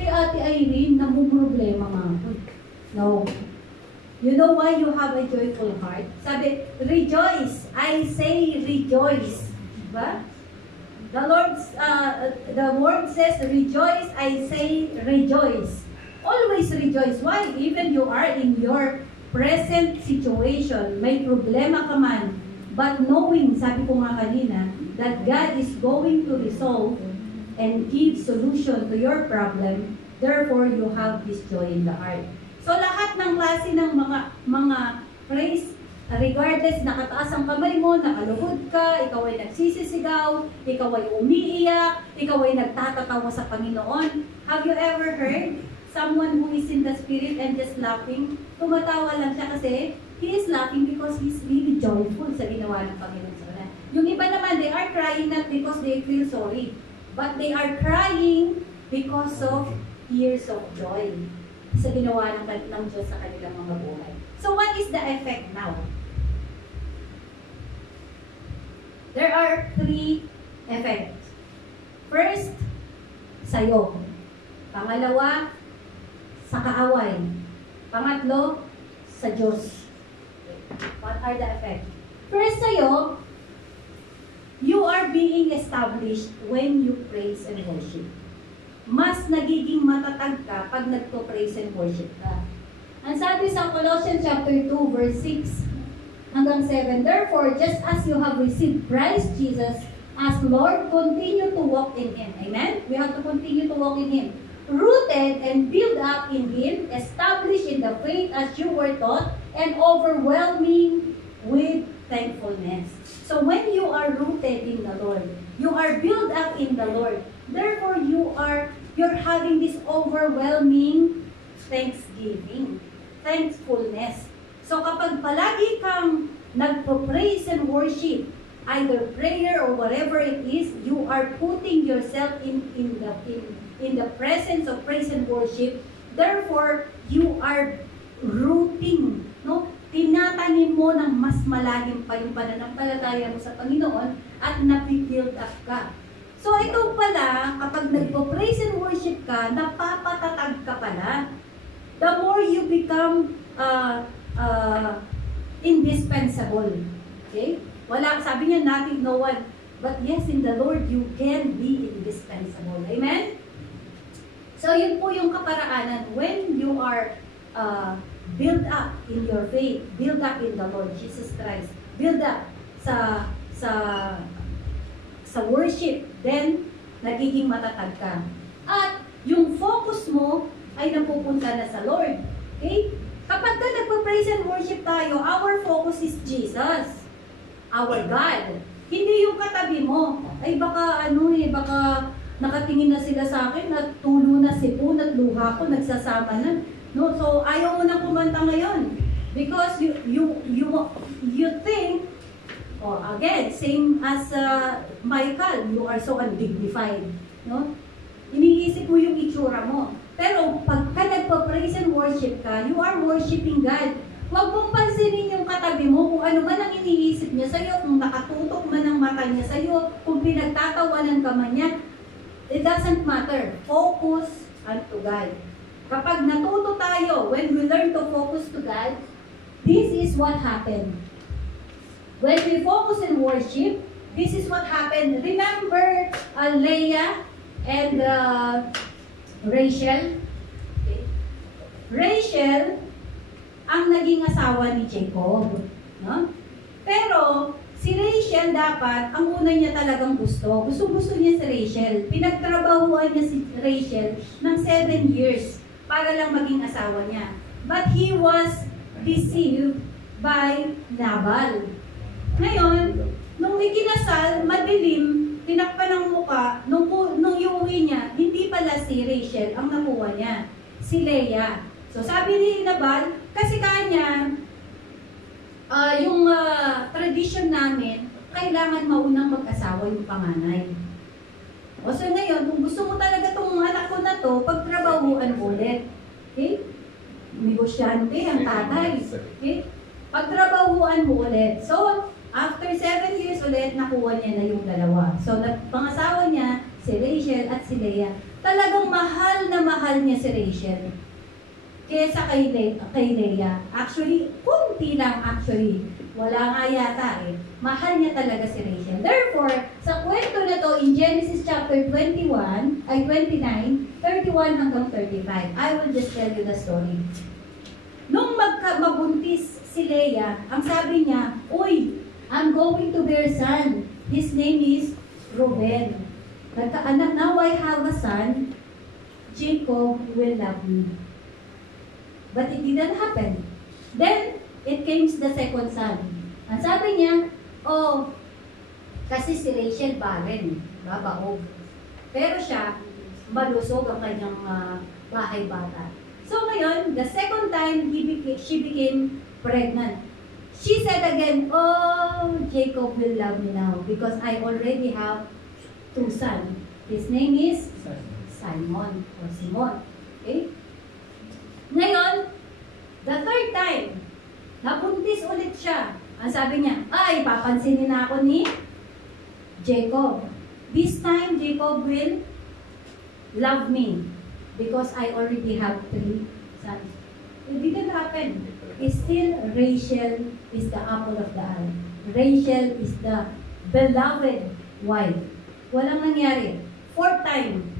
Eh, Ate Irene, namumroblema nga ako. No. You know why you have a joyful heart? Sabi, rejoice. I say rejoice. Diba? The word says rejoice. I say rejoice. Always rejoice. Why? Even you are in your present situation, may problema ka man, but knowing, sabi ko nga kanina, that God is going to resolve and give solution to your problem, therefore you have this joy in the heart. So lahat ng klase ng mga praise, regardless nakataas ang kamay mo, nakaluhod ka, ikaw ay nagsisisigaw, ikaw ay umiiyak, ikaw ay nagtatatawa sa Panginoon. Have you ever heard someone who is in the spirit and just laughing? Tumatawa lang siya kasi he is laughing because he's really joyful sa ginawa ng Panginoon sa kanila. Yung iba naman, they are crying not because they feel sorry, but they are crying because of tears of joy sa ginawa ng Diyos sa kanilang mga buhay. So what is the effect now? There are 3 effects. First, sayo. Pangalawa, sa kaaway. Pangatlo, sa Diyos. What are the effects? First sa'yo, you are being established when you praise and worship. Mas nagiging matatag ka pag nagpo-praise and worship ka. Ang sabi sa Colossians chapter 2, verse 6 hanggang 7, therefore, just as you have received Christ Jesus as Lord, continue to walk in Him. Amen? We have to continue to walk in Him. Rooted and built up in Him, established in the faith as you were taught, and overwhelming with thankfulness. So when you are rooted in the Lord, you are built up in the Lord. Therefore, you're having this overwhelming thanksgiving, thankfulness. So kapag palagi kang nagpo-praise and worship, either prayer or whatever it is, you are putting yourself in the presence of praise and worship. Therefore, you are rooting, no? Tinatanim mo ng mas malalim pa yung pananampalataya mo sa Panginoon at napibuild up ka. So ito pala, kapag nagpo-praise and worship ka, napapatatag ka pala. The more you become indispensable. Okay? Wala, sabi niya, nothing, no one. But yes, in the Lord, you can be indispensable. Amen? So yun po yung kaparaanan when you are build up in your faith, build up in the Lord Jesus Christ, build up sa worship, then nagiging matatag ka. At yung focus mo ay napupunta na sa Lord. Okay? Kapag ka nagpa-praise and worship tayo, our focus is Jesus, our God. Hindi yung katabi mo. Ay baka baka nakatingin na sila sa akin at tulo na sipon at luha ko, nagsasama na. No, so ayaw mo na kumanta ngayon. Because you think, again, same as Michael, you are so undignified. No? Iniisip mo yung itsura mo. Pero pagka nagpa-praise and worship ka, you are worshiping God. Huwag mong pansinin yung katabi mo kung ano man ang iniisip niya sa'yo, kung nakatutok man ang mata niya sa'yo, kung pinagtatawanan ka man niya. It doesn't matter. Focus unto God. Kapag natuto tayo, when we learn to focus to God, this is what happened. When we focus in worship, this is what happened. Remember Leah and Rachel? Okay. Rachel ang naging asawa ni Jacob. No? Pero si Rachel dapat, ang una niya talagang gusto. Gusto niya si Rachel. Pinagtrabahuan niya si Rachel ng 7 years para lang maging asawa niya. But he was deceived by Nabal. Ngayon, nung ikinasal, madilim, tinakpan ng muka, nung iuwi niya, hindi pala si Rachel ang nakuha niya, si Leah. So sabi ni Nabal, kasi kanya, yung tradition namin, kailangan maunang mag-asawa yung panganay. O so ngayon, kung gusto mo talaga itong anak ko na to, pagtrabahuan ulit. Okay? Negosyante ang tatay. Okay? Pagtrabahuan mo ulit. So, after 7 years ulit, nakuha niya na yung dalawa. So, pangasawa niya, si Rachel at si Leah. Talagang mahal na mahal niya si Rachel. Kesa kay Leah. Actually, kunti lang actually. Wala nga yata eh. Mahal niya talaga si Rachel. Therefore, sa kwento na to, in Genesis chapter 29, 31 hanggang 35. I will just tell you the story. Nung mabuntis si Leah, ang sabi niya, uy, I'm going to bear son. His name is Reuben. Nagkaanak, now I have a son. Jacob will love me. But it didn't happen. Then, it came the second son. Ang sabi niya, kasi si Rachel barren, babaog. Pero siya, malusog ang kanyang bahay bata. So ngayon, the second time, she became pregnant. She said again, Jacob will love me now because I already have 2 sons. His name is Simon or Simon. Okay? Ngayon, the third time, nabuntis ulit siya. Ang sabi niya, papansinin na ako ni Jacob. This time, Jacob will love me because I already have 3 sons. It didn't happen. Still, Rachel is the apple of the eye. Rachel is the beloved wife. Walang nangyari. 4th time,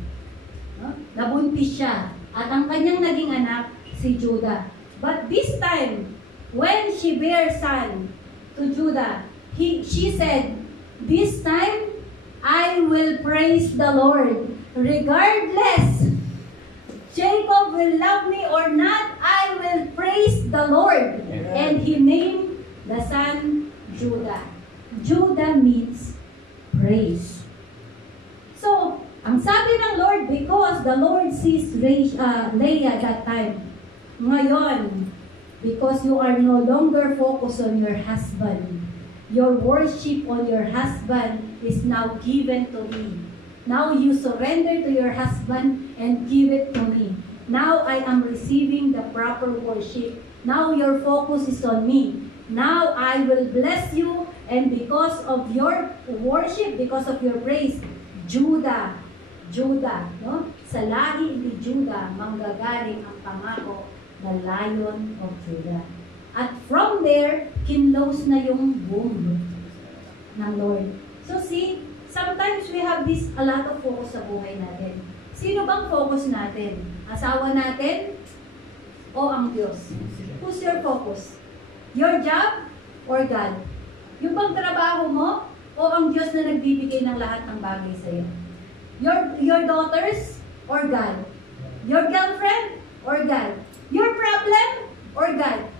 nabuntis siya. At ang kanyang naging anak, si Judah. But this time, when she bare son to Judah, she said, this time, I will praise the Lord. Regardless, Jacob will love me or not, I will praise the Lord. And he named the son Judah. Judah means praise. So, ang sabi ng Lord, because the Lord sees Leah that time, ngayon, because you are no longer focused on your husband, your worship on your husband is now given to me. Now you surrender to your husband and give it to me. Now I am receiving the proper worship. Now your focus is on me. Now I will bless you, and because of your worship, because of your praise, Judah, no? Sa lahi ni Judah, manggagaling ang pangako na Lion of Judah. At from there, kinlose na yung womb ng Lord. So see, sometimes we have a lot of focus sa buhay natin. Sino bang focus natin? Asawa natin o ang Diyos? Who's your focus? Your job or God? Yung bang trabaho mo o ang Diyos na nagbibigay ng lahat ng bagay sa'yo? Your daughters or God? Your girlfriend or God? Your problem or God.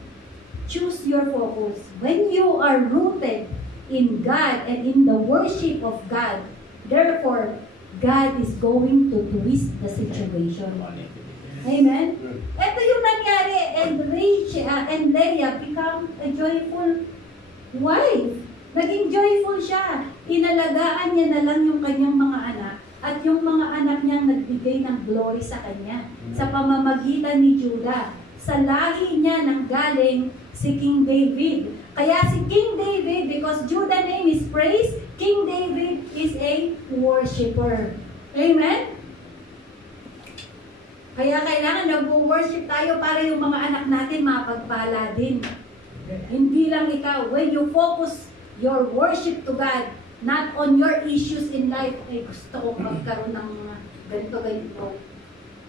Choose your focus. When you are rooted in God and in the worship of God, therefore, God is going to twist the situation. Amen? Ito yung nangyari, and Leah become a joyful wife. Naging joyful siya. Inalagaan niya na lang yung kanyang mga anak, at yung mga anak niyang nagbigay ng glory sa kanya sa pamamagitan ni Judah. Sa lahi niya nang galing si King David. Kaya si King David, because Judah name is praise, King David is a worshiper. Amen? Kaya kailangan nag-worship tayo para yung mga anak natin mapagpala din. Hindi lang ikaw. When you focus your worship to God, not on your issues in life, ay gusto kong magkaroon ng ganito.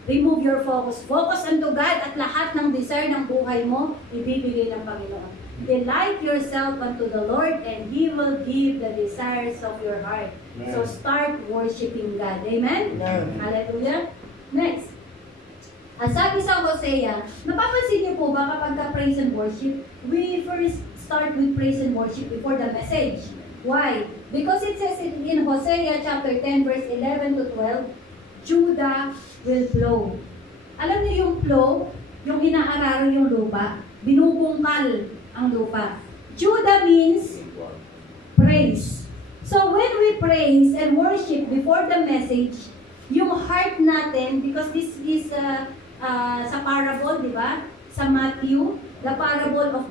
Remove your focus. Focus unto God, at lahat ng desire ng buhay mo, ibibigay ng Panginoon. Delight yourself unto the Lord, and He will give the desires of your heart. Amen. So start worshiping God. Amen? Amen. Hallelujah. Next. Sabi sa Hosea, napapansin niyo po ba kapag praise and worship, we first start with praise and worship before the message. Why? Because it says in Hosea chapter 10 verse 11 to 12, Judah will flow. Alam niyo yung flow, yung inaararo yung lupa, binubungkal ang lupa. Judah means praise. So when we praise and worship before the message, yung heart natin, because this is sa parable, di ba? Sa Matthew, the parable of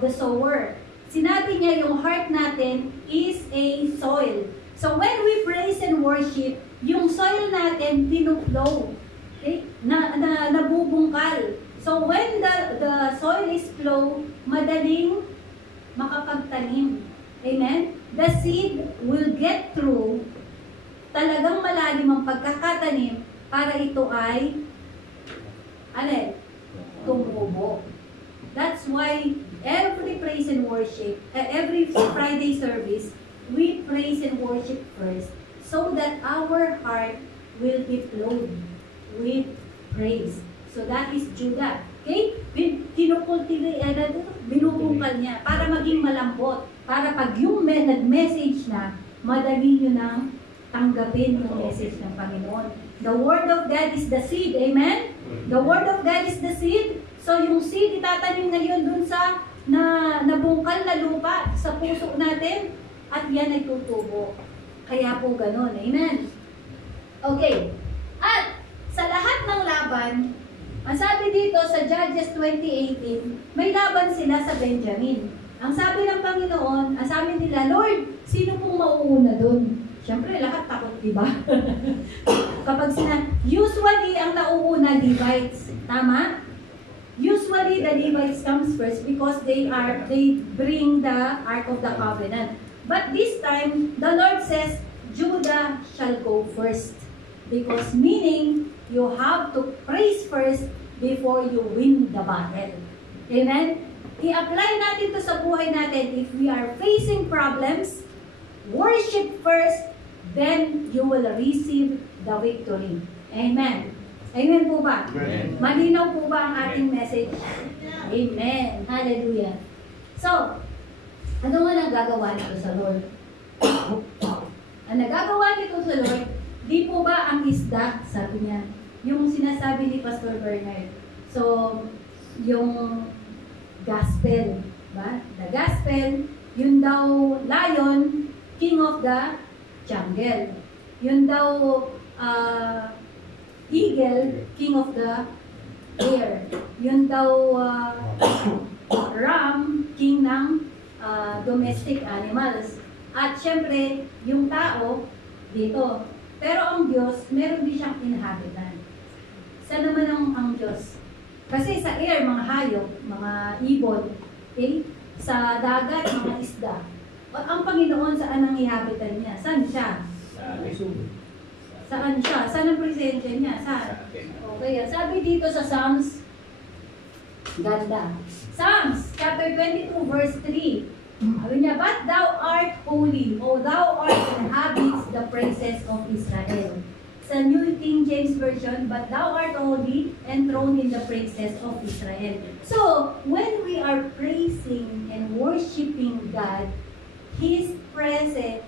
the sower. Sinabi niya yung heart natin is a soil. So when we praise and worship, yung soil natin pinuflow. Okay? Nabubungkal. So when the soil is flow, madaling makapagtanim. Amen? The seed will get through, talagang malalim ang pagkakatanim para ito ay tumubo. That's why every praise and worship, every Friday service, we praise and worship first so that our heart will be flowed with praise. So that is Judah. Okay? Binubungkal niya para maging malambot. Para pag yung nag-message na, madali nyo nang tanggapin yung message ng Panginoon. The Word of God is the seed. Amen? The Word of God is the seed. So yung seed itatanim ngayon dun sa nabungkal na lupa sa puso natin, at yan ay tutubo. Kaya po ganun. Amen? Okay. At sa lahat ng laban, ang sabi dito sa Judges 20:18, may laban sila sa Benjamin. Ang sabi ng Panginoon, ang sabi nila, Lord, sino pong mauuna doon? Siyempre, lahat takot, diba? Kapag usually, ang nauuna, Levites. Tama? Usually, the Levites comes first because they bring the Ark of the Covenant. But this time, the Lord says, Judah shall go first. Because meaning, you have to praise first before you win the battle. Amen? I-apply natin to sa buhay natin. If we are facing problems, worship first, then you will receive the victory. Amen. Amen po ba? Amen. Malinaw po ba ang ating message? Amen. Hallelujah. So, ano nga nagagawa nito sa Lord? Ang nagagawa nito sa Lord, di po ba ang isda, sabi niya, yung sinasabi ni Pastor Bernard. So, yung gospel, ba? The gospel, yun daw lion, king of the jungle. Yun daw eagle, king of the air. Yun daw ram, king ng domestic animals. At syempre, yung tao, dito. Pero ang Diyos, meron din siyang inhabitant. Saan naman ang Diyos? Kasi sa air, mga hayop, mga ibon, okay? Sa dagat, mga isda. Ang Panginoon, saan ang ihabitan niya? Saan siya? Saan siya? Saan ang presensya niya? Saan? Okay, sabi dito sa Psalms, ganda. Psalms, chapter 22, verse 3. Sabi niya, but thou art holy, O thou art inhabits the praises of Israel. sa New King James Version, but thou art holy, enthroned in the praises of Israel. So, when we are praising and worshiping God, His presence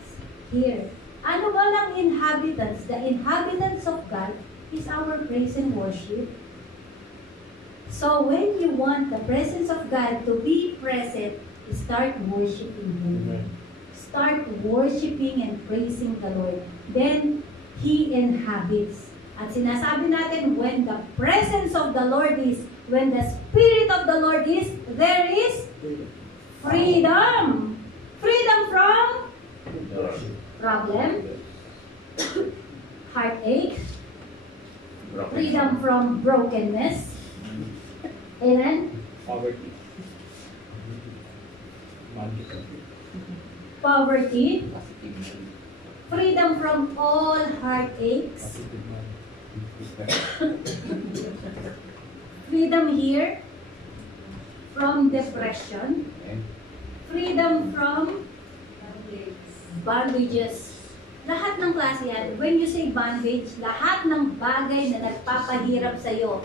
here. Ano ba lang inhabitants? The inhabitants of God is our praise and worship. So, when you want the presence of God to be present, start worshiping Him. Start worshiping and praising the Lord. Then, He inhabits. At sinasabi natin, when the presence of the Lord is, when the Spirit of the Lord is, there is freedom. Freedom from problem, heartache, freedom from brokenness. Amen? Poverty. Poverty, freedom from all heartaches, freedom here from depression, freedom from bondages. Lahat ng klase yan. When you say bondage, lahat ng bagay na nagpapahirap sa iyo.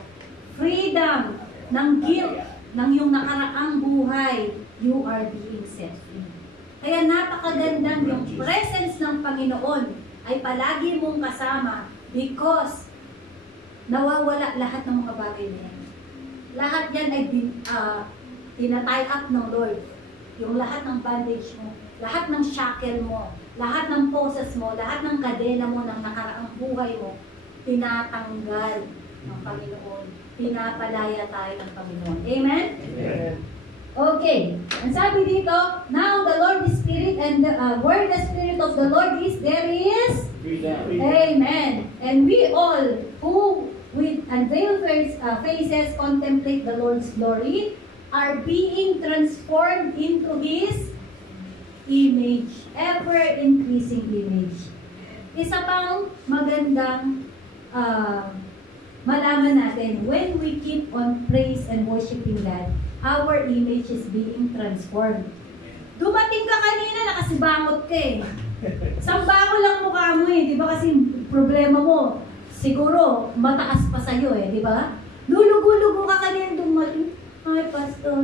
Freedom ng guilt ng iyong nakaraang buhay, you are being set free. Kaya napakagandang yung presence ng Panginoon ay palagi mong kasama because nawawala lahat ng mga bagay na yan. Lahat yan ay tinatay up ng Lord. Yung lahat ng bandage mo, lahat ng shackle mo, lahat ng poses mo, lahat ng kadena mo ng nakaraang buhay mo, tinatanggal ng Panginoon. Pinapalaya tayo ng Panginoon. Amen? Amen. Okay. Ang sabi dito, now the Lord is Spirit and where the Spirit of the Lord is, there is Freedom. Amen. And we all who with unveiled faces contemplate the Lord's glory are being transformed into His image, ever-increasing image. Isa pang magandang malaman natin, when we keep on praise and worshiping God, our image is being transformed. Dumating ka kanina, nakasibangot ka eh. Sambako lang mukha mo eh, di ba kasi problema mo, siguro mataas pa sa'yo eh, di ba? Lulugo-lugo ka kanina dumating, ay pastor,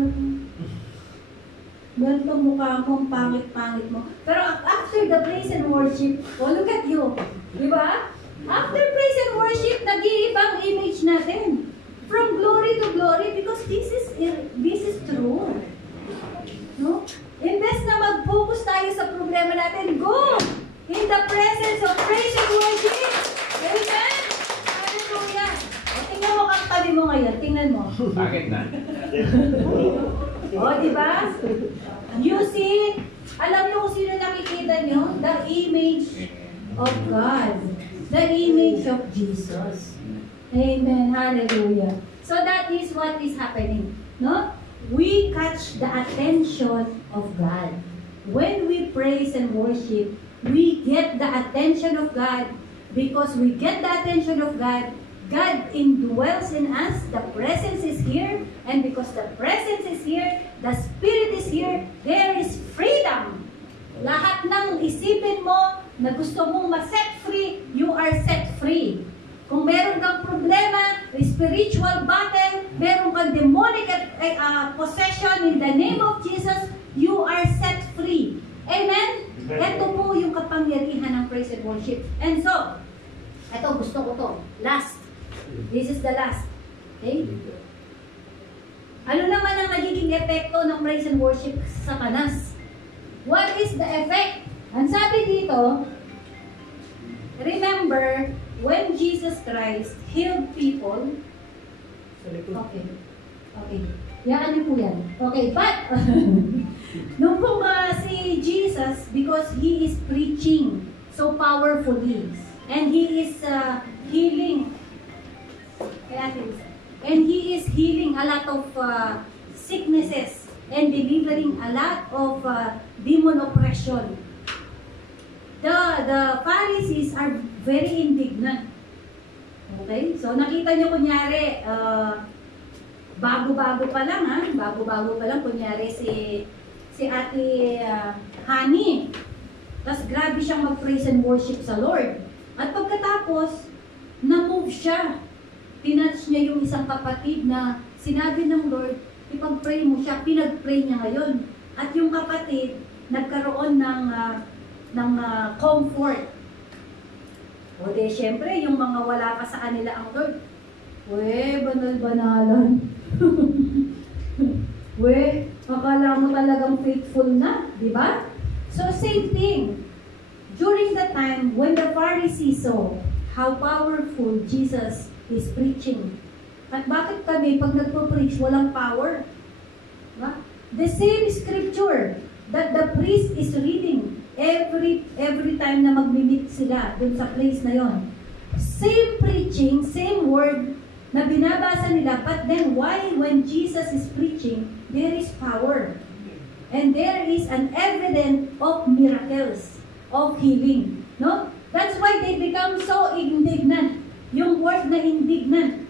ganito mukha mo, ang pangit-pangit mo. Pero after the praise and worship, oh look at you, di ba? After praise and worship, nag-iibang image natin. From glory to glory because this is true. No? Imbes na mag-focus tayo sa problema natin, go in the presence of praise and worship. Amen? Hallelujah. O, tingnan mo kang tabi mo ngayon. Tingnan mo. Bakit na? O, di ba? You see, alam niyo kung sino nakikita niyo? The image of God. The image of Jesus. Amen. Hallelujah. So that is what is happening. No? We catch the attention of God. When we praise and worship, we get the attention of God. Because we get the attention of God, God indwells in us. The presence is here. And because the presence is here, the Spirit is here, there is freedom. Lahat ng isipin mo na gusto mong ma-set free, you are set free. Kung meron kang problema, spiritual battle, meron kang demonic possession in the name of Jesus, you are set free. Amen? Ito po yung kapangyarihan ng praise and worship. And so, ito gusto ko to. Last. This is the last. Okay? Ano naman ang nagiging epekto ng praise and worship sa Satanas? What is the effect? Ang sabi dito, remember, when Jesus Christ healed people, okay, yan po yan. Okay, but, nung po si Jesus, because He is preaching so powerfully, and He is healing, and He is healing a lot of sicknesses, and delivering a lot of demon oppression. The Pharisees are very indignant. Okay? So, nakita nyo kunyari, bago-bago pa lang, kunyari si Ate Honey. Tapos grabe siyang mag-praise and worship sa Lord. At pagkatapos, na-move siya. Tinouch niya yung isang kapatid na sinabi ng Lord, ipag-pray mo siya, pinag-pray niya ngayon. At yung kapatid, nagkaroon ng comfort. O de, syempre, yung mga wala pa sa kanila ang Lord, banal-banalan. Akala mo talagang faithful na, di ba? So, same thing. During the time when the Pharisees saw how powerful Jesus is preaching, at bakit kami, pag nagpo-preach, walang power? Diba? The same scripture that the priest is reading every time na mag-meet sila dun sa place na yon. Same preaching, same word na binabasa nila, but then why when Jesus is preaching, there is power. And there is an evidence of miracles, of healing. No? That's why they become so indignant. Yung word na indignant,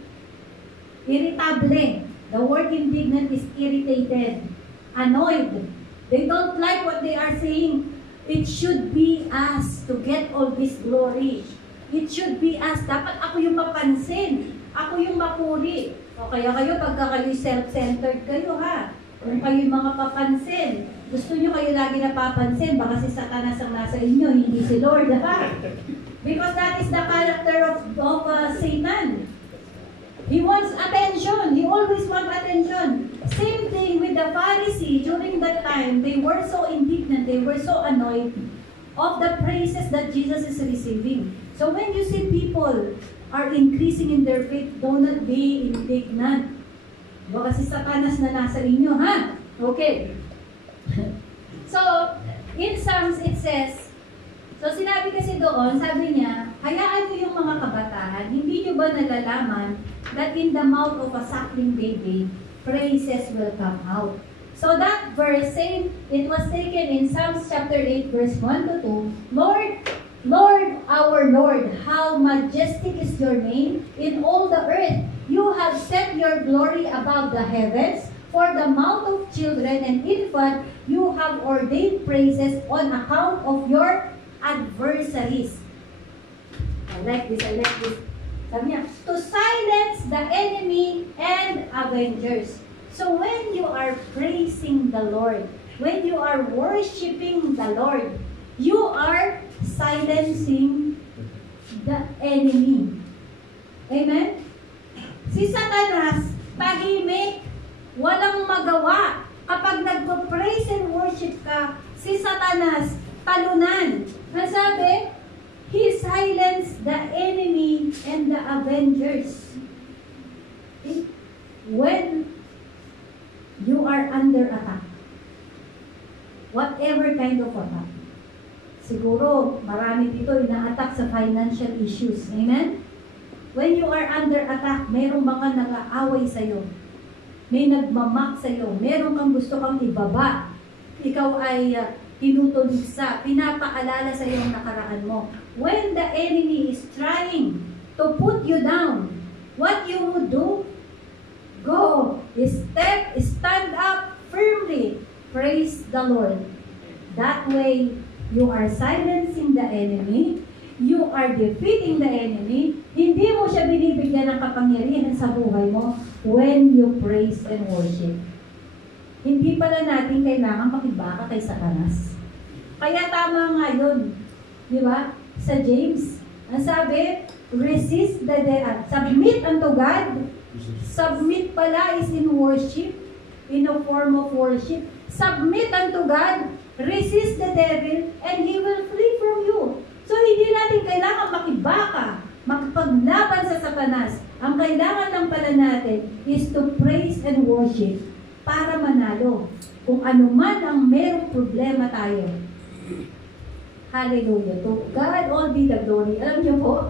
irritable. The word indignant is irritated, annoyed. They don't like what they are saying. It should be us to get all this glory. It should be us. Dapat ako yung mapansin. Ako yung mapuri. O kaya kayo, pagka kayo self-centered kayo ha. Kung kayo mga papansin, gusto nyo kayo lagi napapansin, baka si Satanas ang nasa inyo, hindi si Lord ha. Because that is the character of Satan. He wants attention. He always wants attention. Same thing with the Pharisees. During that time, they were so indignant, they were so annoyed of the praises that Jesus is receiving. So when you see people are increasing in their faith, do not be indignant. Baka si Satanas na nasa inyo, ha? Okay. So, in Psalms it says, so sinabi kasi doon, sabi niya, hayaan niyo yung mga kabataan, hindi niyo ba nalalaman that in the mouth of a suckling baby, praises will come out. So that verse, it was taken in Psalms chapter 8, verse 1 to 2, Lord, our Lord, how majestic is your name in all the earth. You have set your glory above the heavens. For the mouth of children and infant, you have ordained praises on account of your adversaries. I like this. Sabi niya, to silence the enemy and avengers. So when you are praising the Lord, when you are worshiping the Lord, you are silencing the enemy. Amen? Si Satanas, tahimik, walang magawa. Kapag nagpo-praise and worship ka, si Satanas, talunan. Nasabi, he silenced the enemy and the avengers. Okay? When you are under attack, whatever kind of attack, siguro, marami dito ina-attack sa financial issues. Amen? When you are under attack, mayroong mga nag-aaway sa'yo. May nagmamak sa'yo. Meron kang gusto kang ibaba. Ikaw ay tinutuligsa. Pinapaalala sa'yo ang nakaraan mo. When the enemy is trying to put you down, what you would do? Go. Stand up firmly. Praise the Lord. That way, you are silencing the enemy. You are defeating the enemy. Hindi mo siya binibigyan ng kapangyarihan sa buhay mo when you praise and worship. Hindi pala natin kailangan makibaka kay Satanas. Kaya tama nga yun. Di ba? Sa James, ang sabi, resist the devil. Submit unto God. Submit pala is in worship, in a form of worship. Submit unto God. Resist the devil and he will flee from you. So, hindi natin kailangan makibaka, makipaglaban sa Satanas. Ang kailangan lang pala natin is to praise and worship para manalo. Kung ano man ang merong problema tayo. Hallelujah. To God all be the glory. Alam niyo po,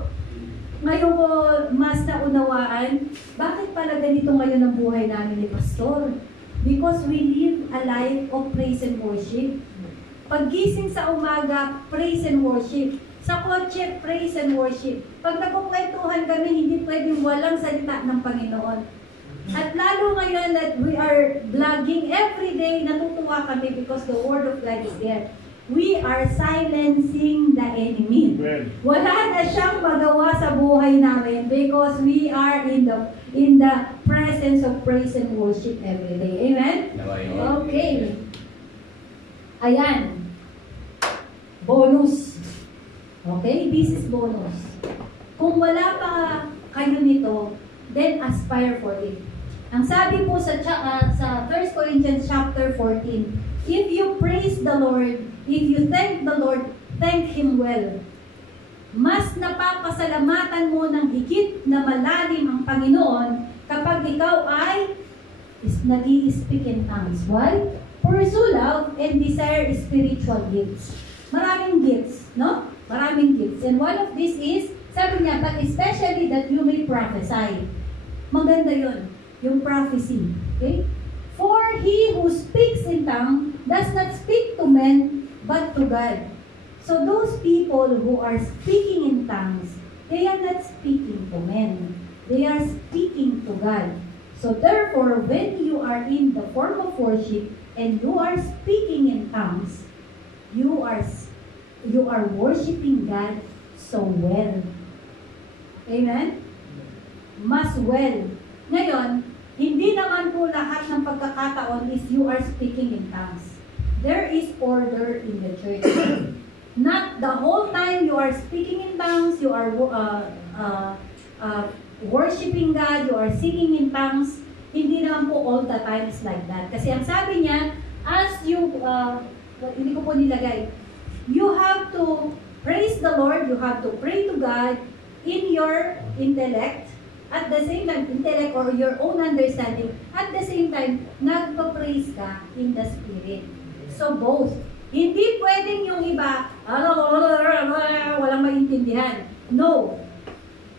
ngayon ko mas naunawaan, bakit pala ganito ngayon ang buhay namin ni Pastor? Because we live a life of praise and worship. Paggising sa umaga, praise and worship. Sa kotse, praise and worship. Pag nagkukwentuhan kami, hindi pwedeng walang salita ng Panginoon. At lalo ngayon that we are vlogging every day, natutuwa kami because the Word of God is there. we are silencing the enemy. Wala na siyang magawa sa buhay namin because we are in the presence of praise and worship every day. Amen? Okay. Ayan. Bonus. Okay? This is bonus. Kung wala pa kayo nito, then aspire for it. Ang sabi po sa 1 Corinthians chapter 14, if you praise the Lord, if you thank the Lord, thank Him well. Mas napapasalamatan mo ng higit na malalim ang Panginoon kapag ikaw ay nag-i-speak in tongues. Why? Pursue love and desire spiritual gifts. Maraming gifts, no? Maraming gifts. And one of these is, sabi niya, but especially that you may prophesy. Maganda yun, yung prophecy. Okay? For he who speaks in tongues does not speak to men, but to God. So those people who are speaking in tongues, they are not speaking to men. They are speaking to God. So therefore, when you are in the form of worship and you are speaking in tongues, you are worshiping God so well. Amen? Mas well. Ngayon, hindi naman po lahat ng pagkakataon is you are speaking in tongues. There is order in the church. Not the whole time you are speaking in tongues, you are worshiping God, you are singing in tongues. Hindi naman po all the times like that. Kasi ang sabi niya, as you, hindi ko po nilagay, you have to praise the Lord, you have to pray to God in your intellect, at the same time, intellect or your own understanding, at the same time, nagpa-praise ka in the Spirit. So both. Hindi pwedeng yung iba, walang maintindihan. No.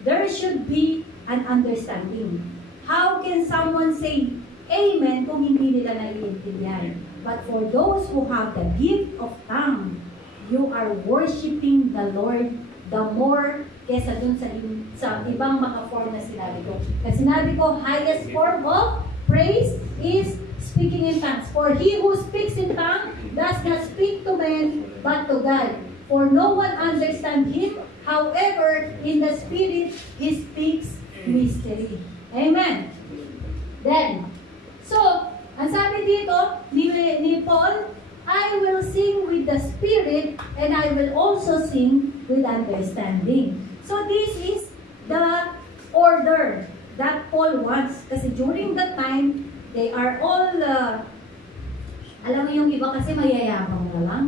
There should be an understanding. How can someone say amen kung hindi nila naiintindihan? But for those who have the gift of tongue, you are worshiping the Lord the more kesa dun sa ibang mga form na sinabi ko. Kasi sinabi ko, highest form of praise is speaking in tongues. For he who speaks in tongues does not speak to men, but to God. For no one understands him. However, in the Spirit, he speaks mystery. Amen. Then, so, ang sabi dito ni Paul, I will sing with the Spirit and I will also sing with understanding. So this is the order that Paul wants. Kasi during that time, they are all, alam mo yung iba kasi mayayabang na lang.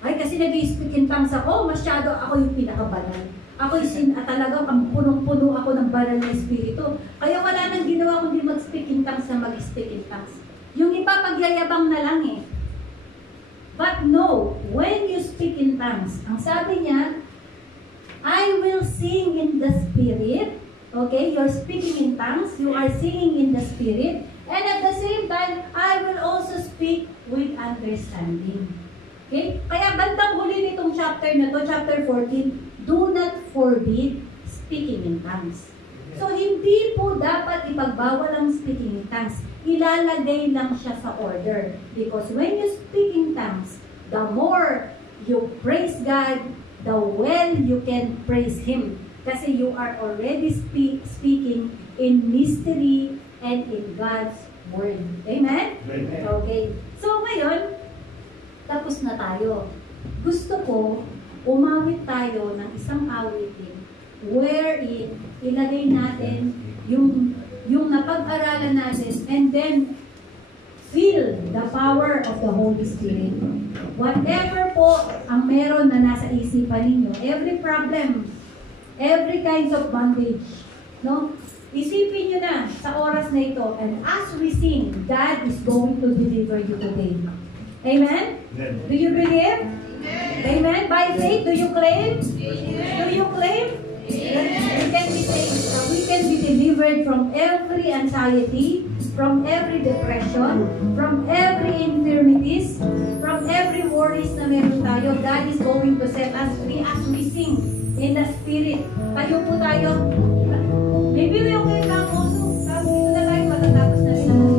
Ay, kasi nag-i-speak in tongues ako, masyado ako yung pinakabanal. Ako yung talagang ang punong-puno ako ng banal na espiritu. Kaya wala nang ginawa kundi mag-speak in tongues na mag-speak in tongues. Yung iba pagyayabang na lang eh. But no, when you speak in tongues, ang sabi niya, I will sing in the Spirit. Okay, you're speaking in tongues, you are singing in the Spirit, and at the same time, I will also speak with understanding. Okay? Kaya bandang huli nitong chapter na to, chapter 14, do not forbid speaking in tongues. So, hindi po dapat ipagbawal ang speaking in tongues. Ilalagay lang siya sa order. Because when you speak in tongues, the more you praise God, the well you can praise Him. Kasi you are already speaking in mystery and in God's Word. Amen? Amen. Okay. So, ngayon, tapos na tayo. Gusto ko, umawit tayo ng isang awitin wherein ilagay natin yung napag-aralan natin and then feel the power of the Holy Spirit. Whatever po ang meron na nasa isipan ninyo, every problem, every kinds of bondage, no? Isipin nyo na sa oras na ito, and as we sing, God is going to deliver you today. Amen? Amen. Do you believe? Amen. Amen. By faith, do you claim? Amen. Do you claim? We can be delivered from every anxiety, from every depression, from every infirmities, from every worries na meron tayo. God is going to set us free as we sing in the Spirit. Tayo po tayo. Maybe we okay lang also. Sabi ko na tayo, matatapos na rin natin.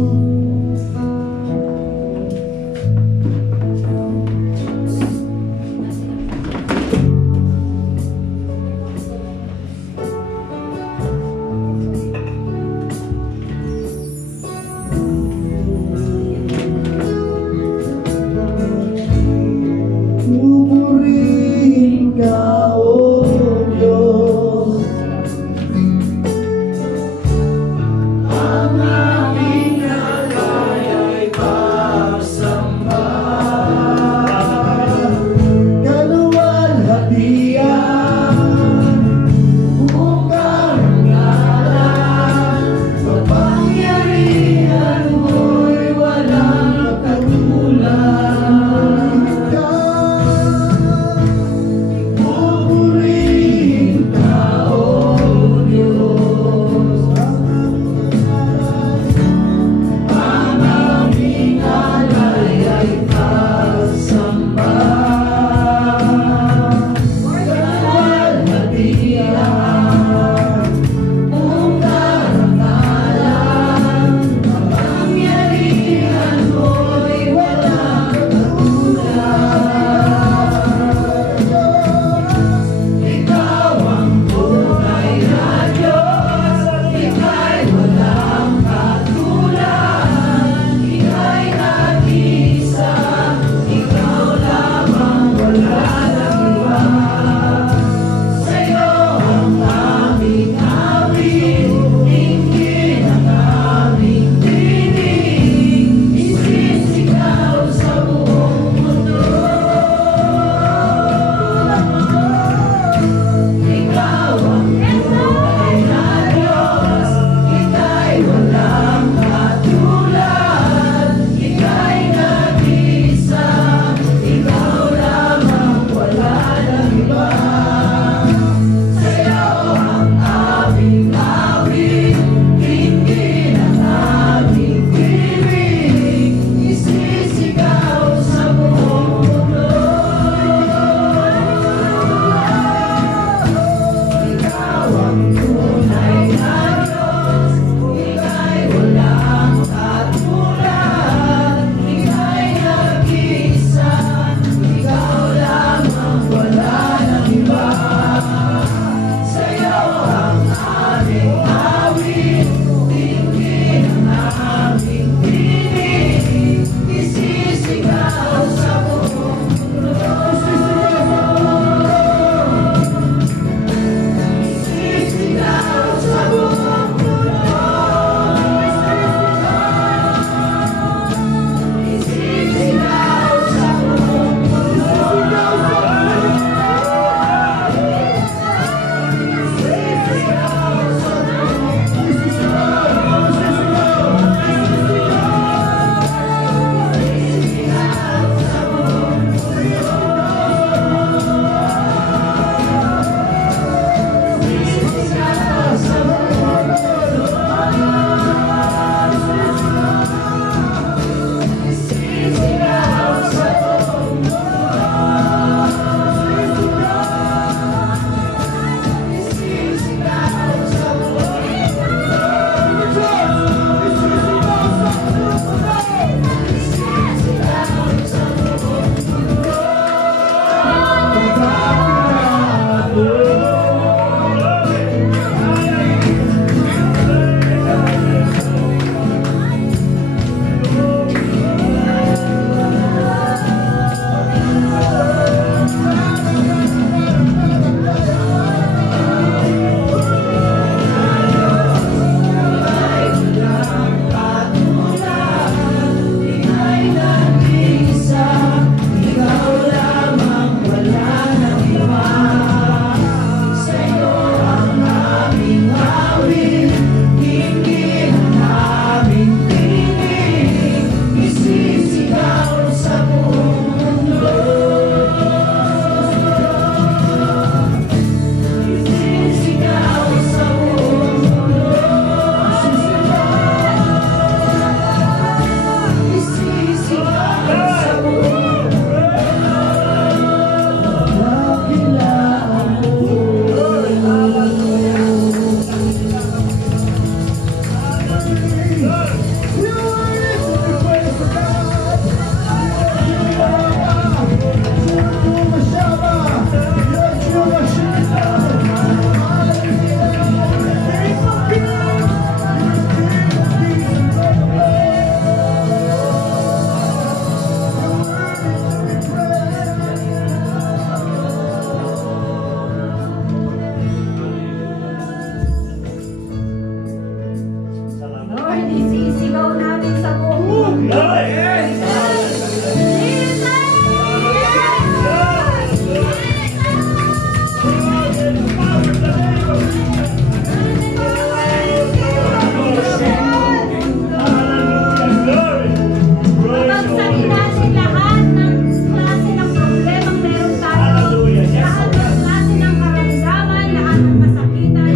Pabagsakin natin lahat ng klase ng problemang meron tayo. Lahat ng klase ng karamdaman, lahat ng masakitan.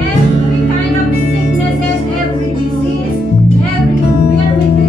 Every kind of sicknesses, every disease, every infirmity.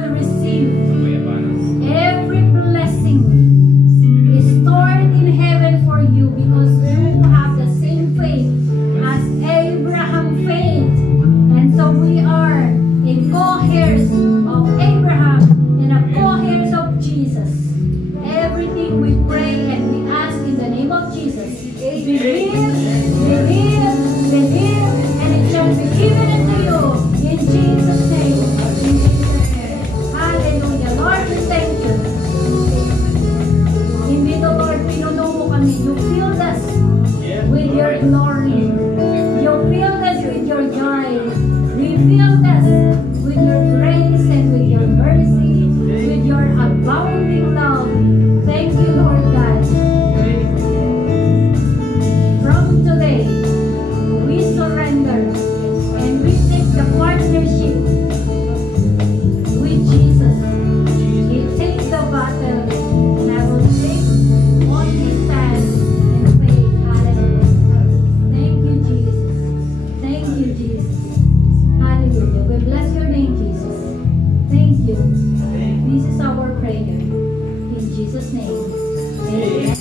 will receive Mayabanas. every blessing is stored in heaven for you because you have the same faith as Abraham faith. And so we are a co-heirs of Abraham and a co-heirs of Jesus. Everything we pray and we ask in the name of Jesus, believe, and it shall be given unto you in Jesus' name. In Jesus' name. Hallelujah. Lord, we thank you. Indeed, O Lord, pinuno mo kami. You filled us with your glory. You filled us with your joy. You filled us with your grace and with your mercy, with your abounding love. Thank you, Lord God. From today, we surrender and we take the partnership with Jesus. He takes the battle and I will take only stand and pray. Hallelujah. Thank you, Jesus. Thank you, Jesus. Hallelujah. We bless your name, Jesus. Thank you. This is our prayer. In Jesus' name. Amen.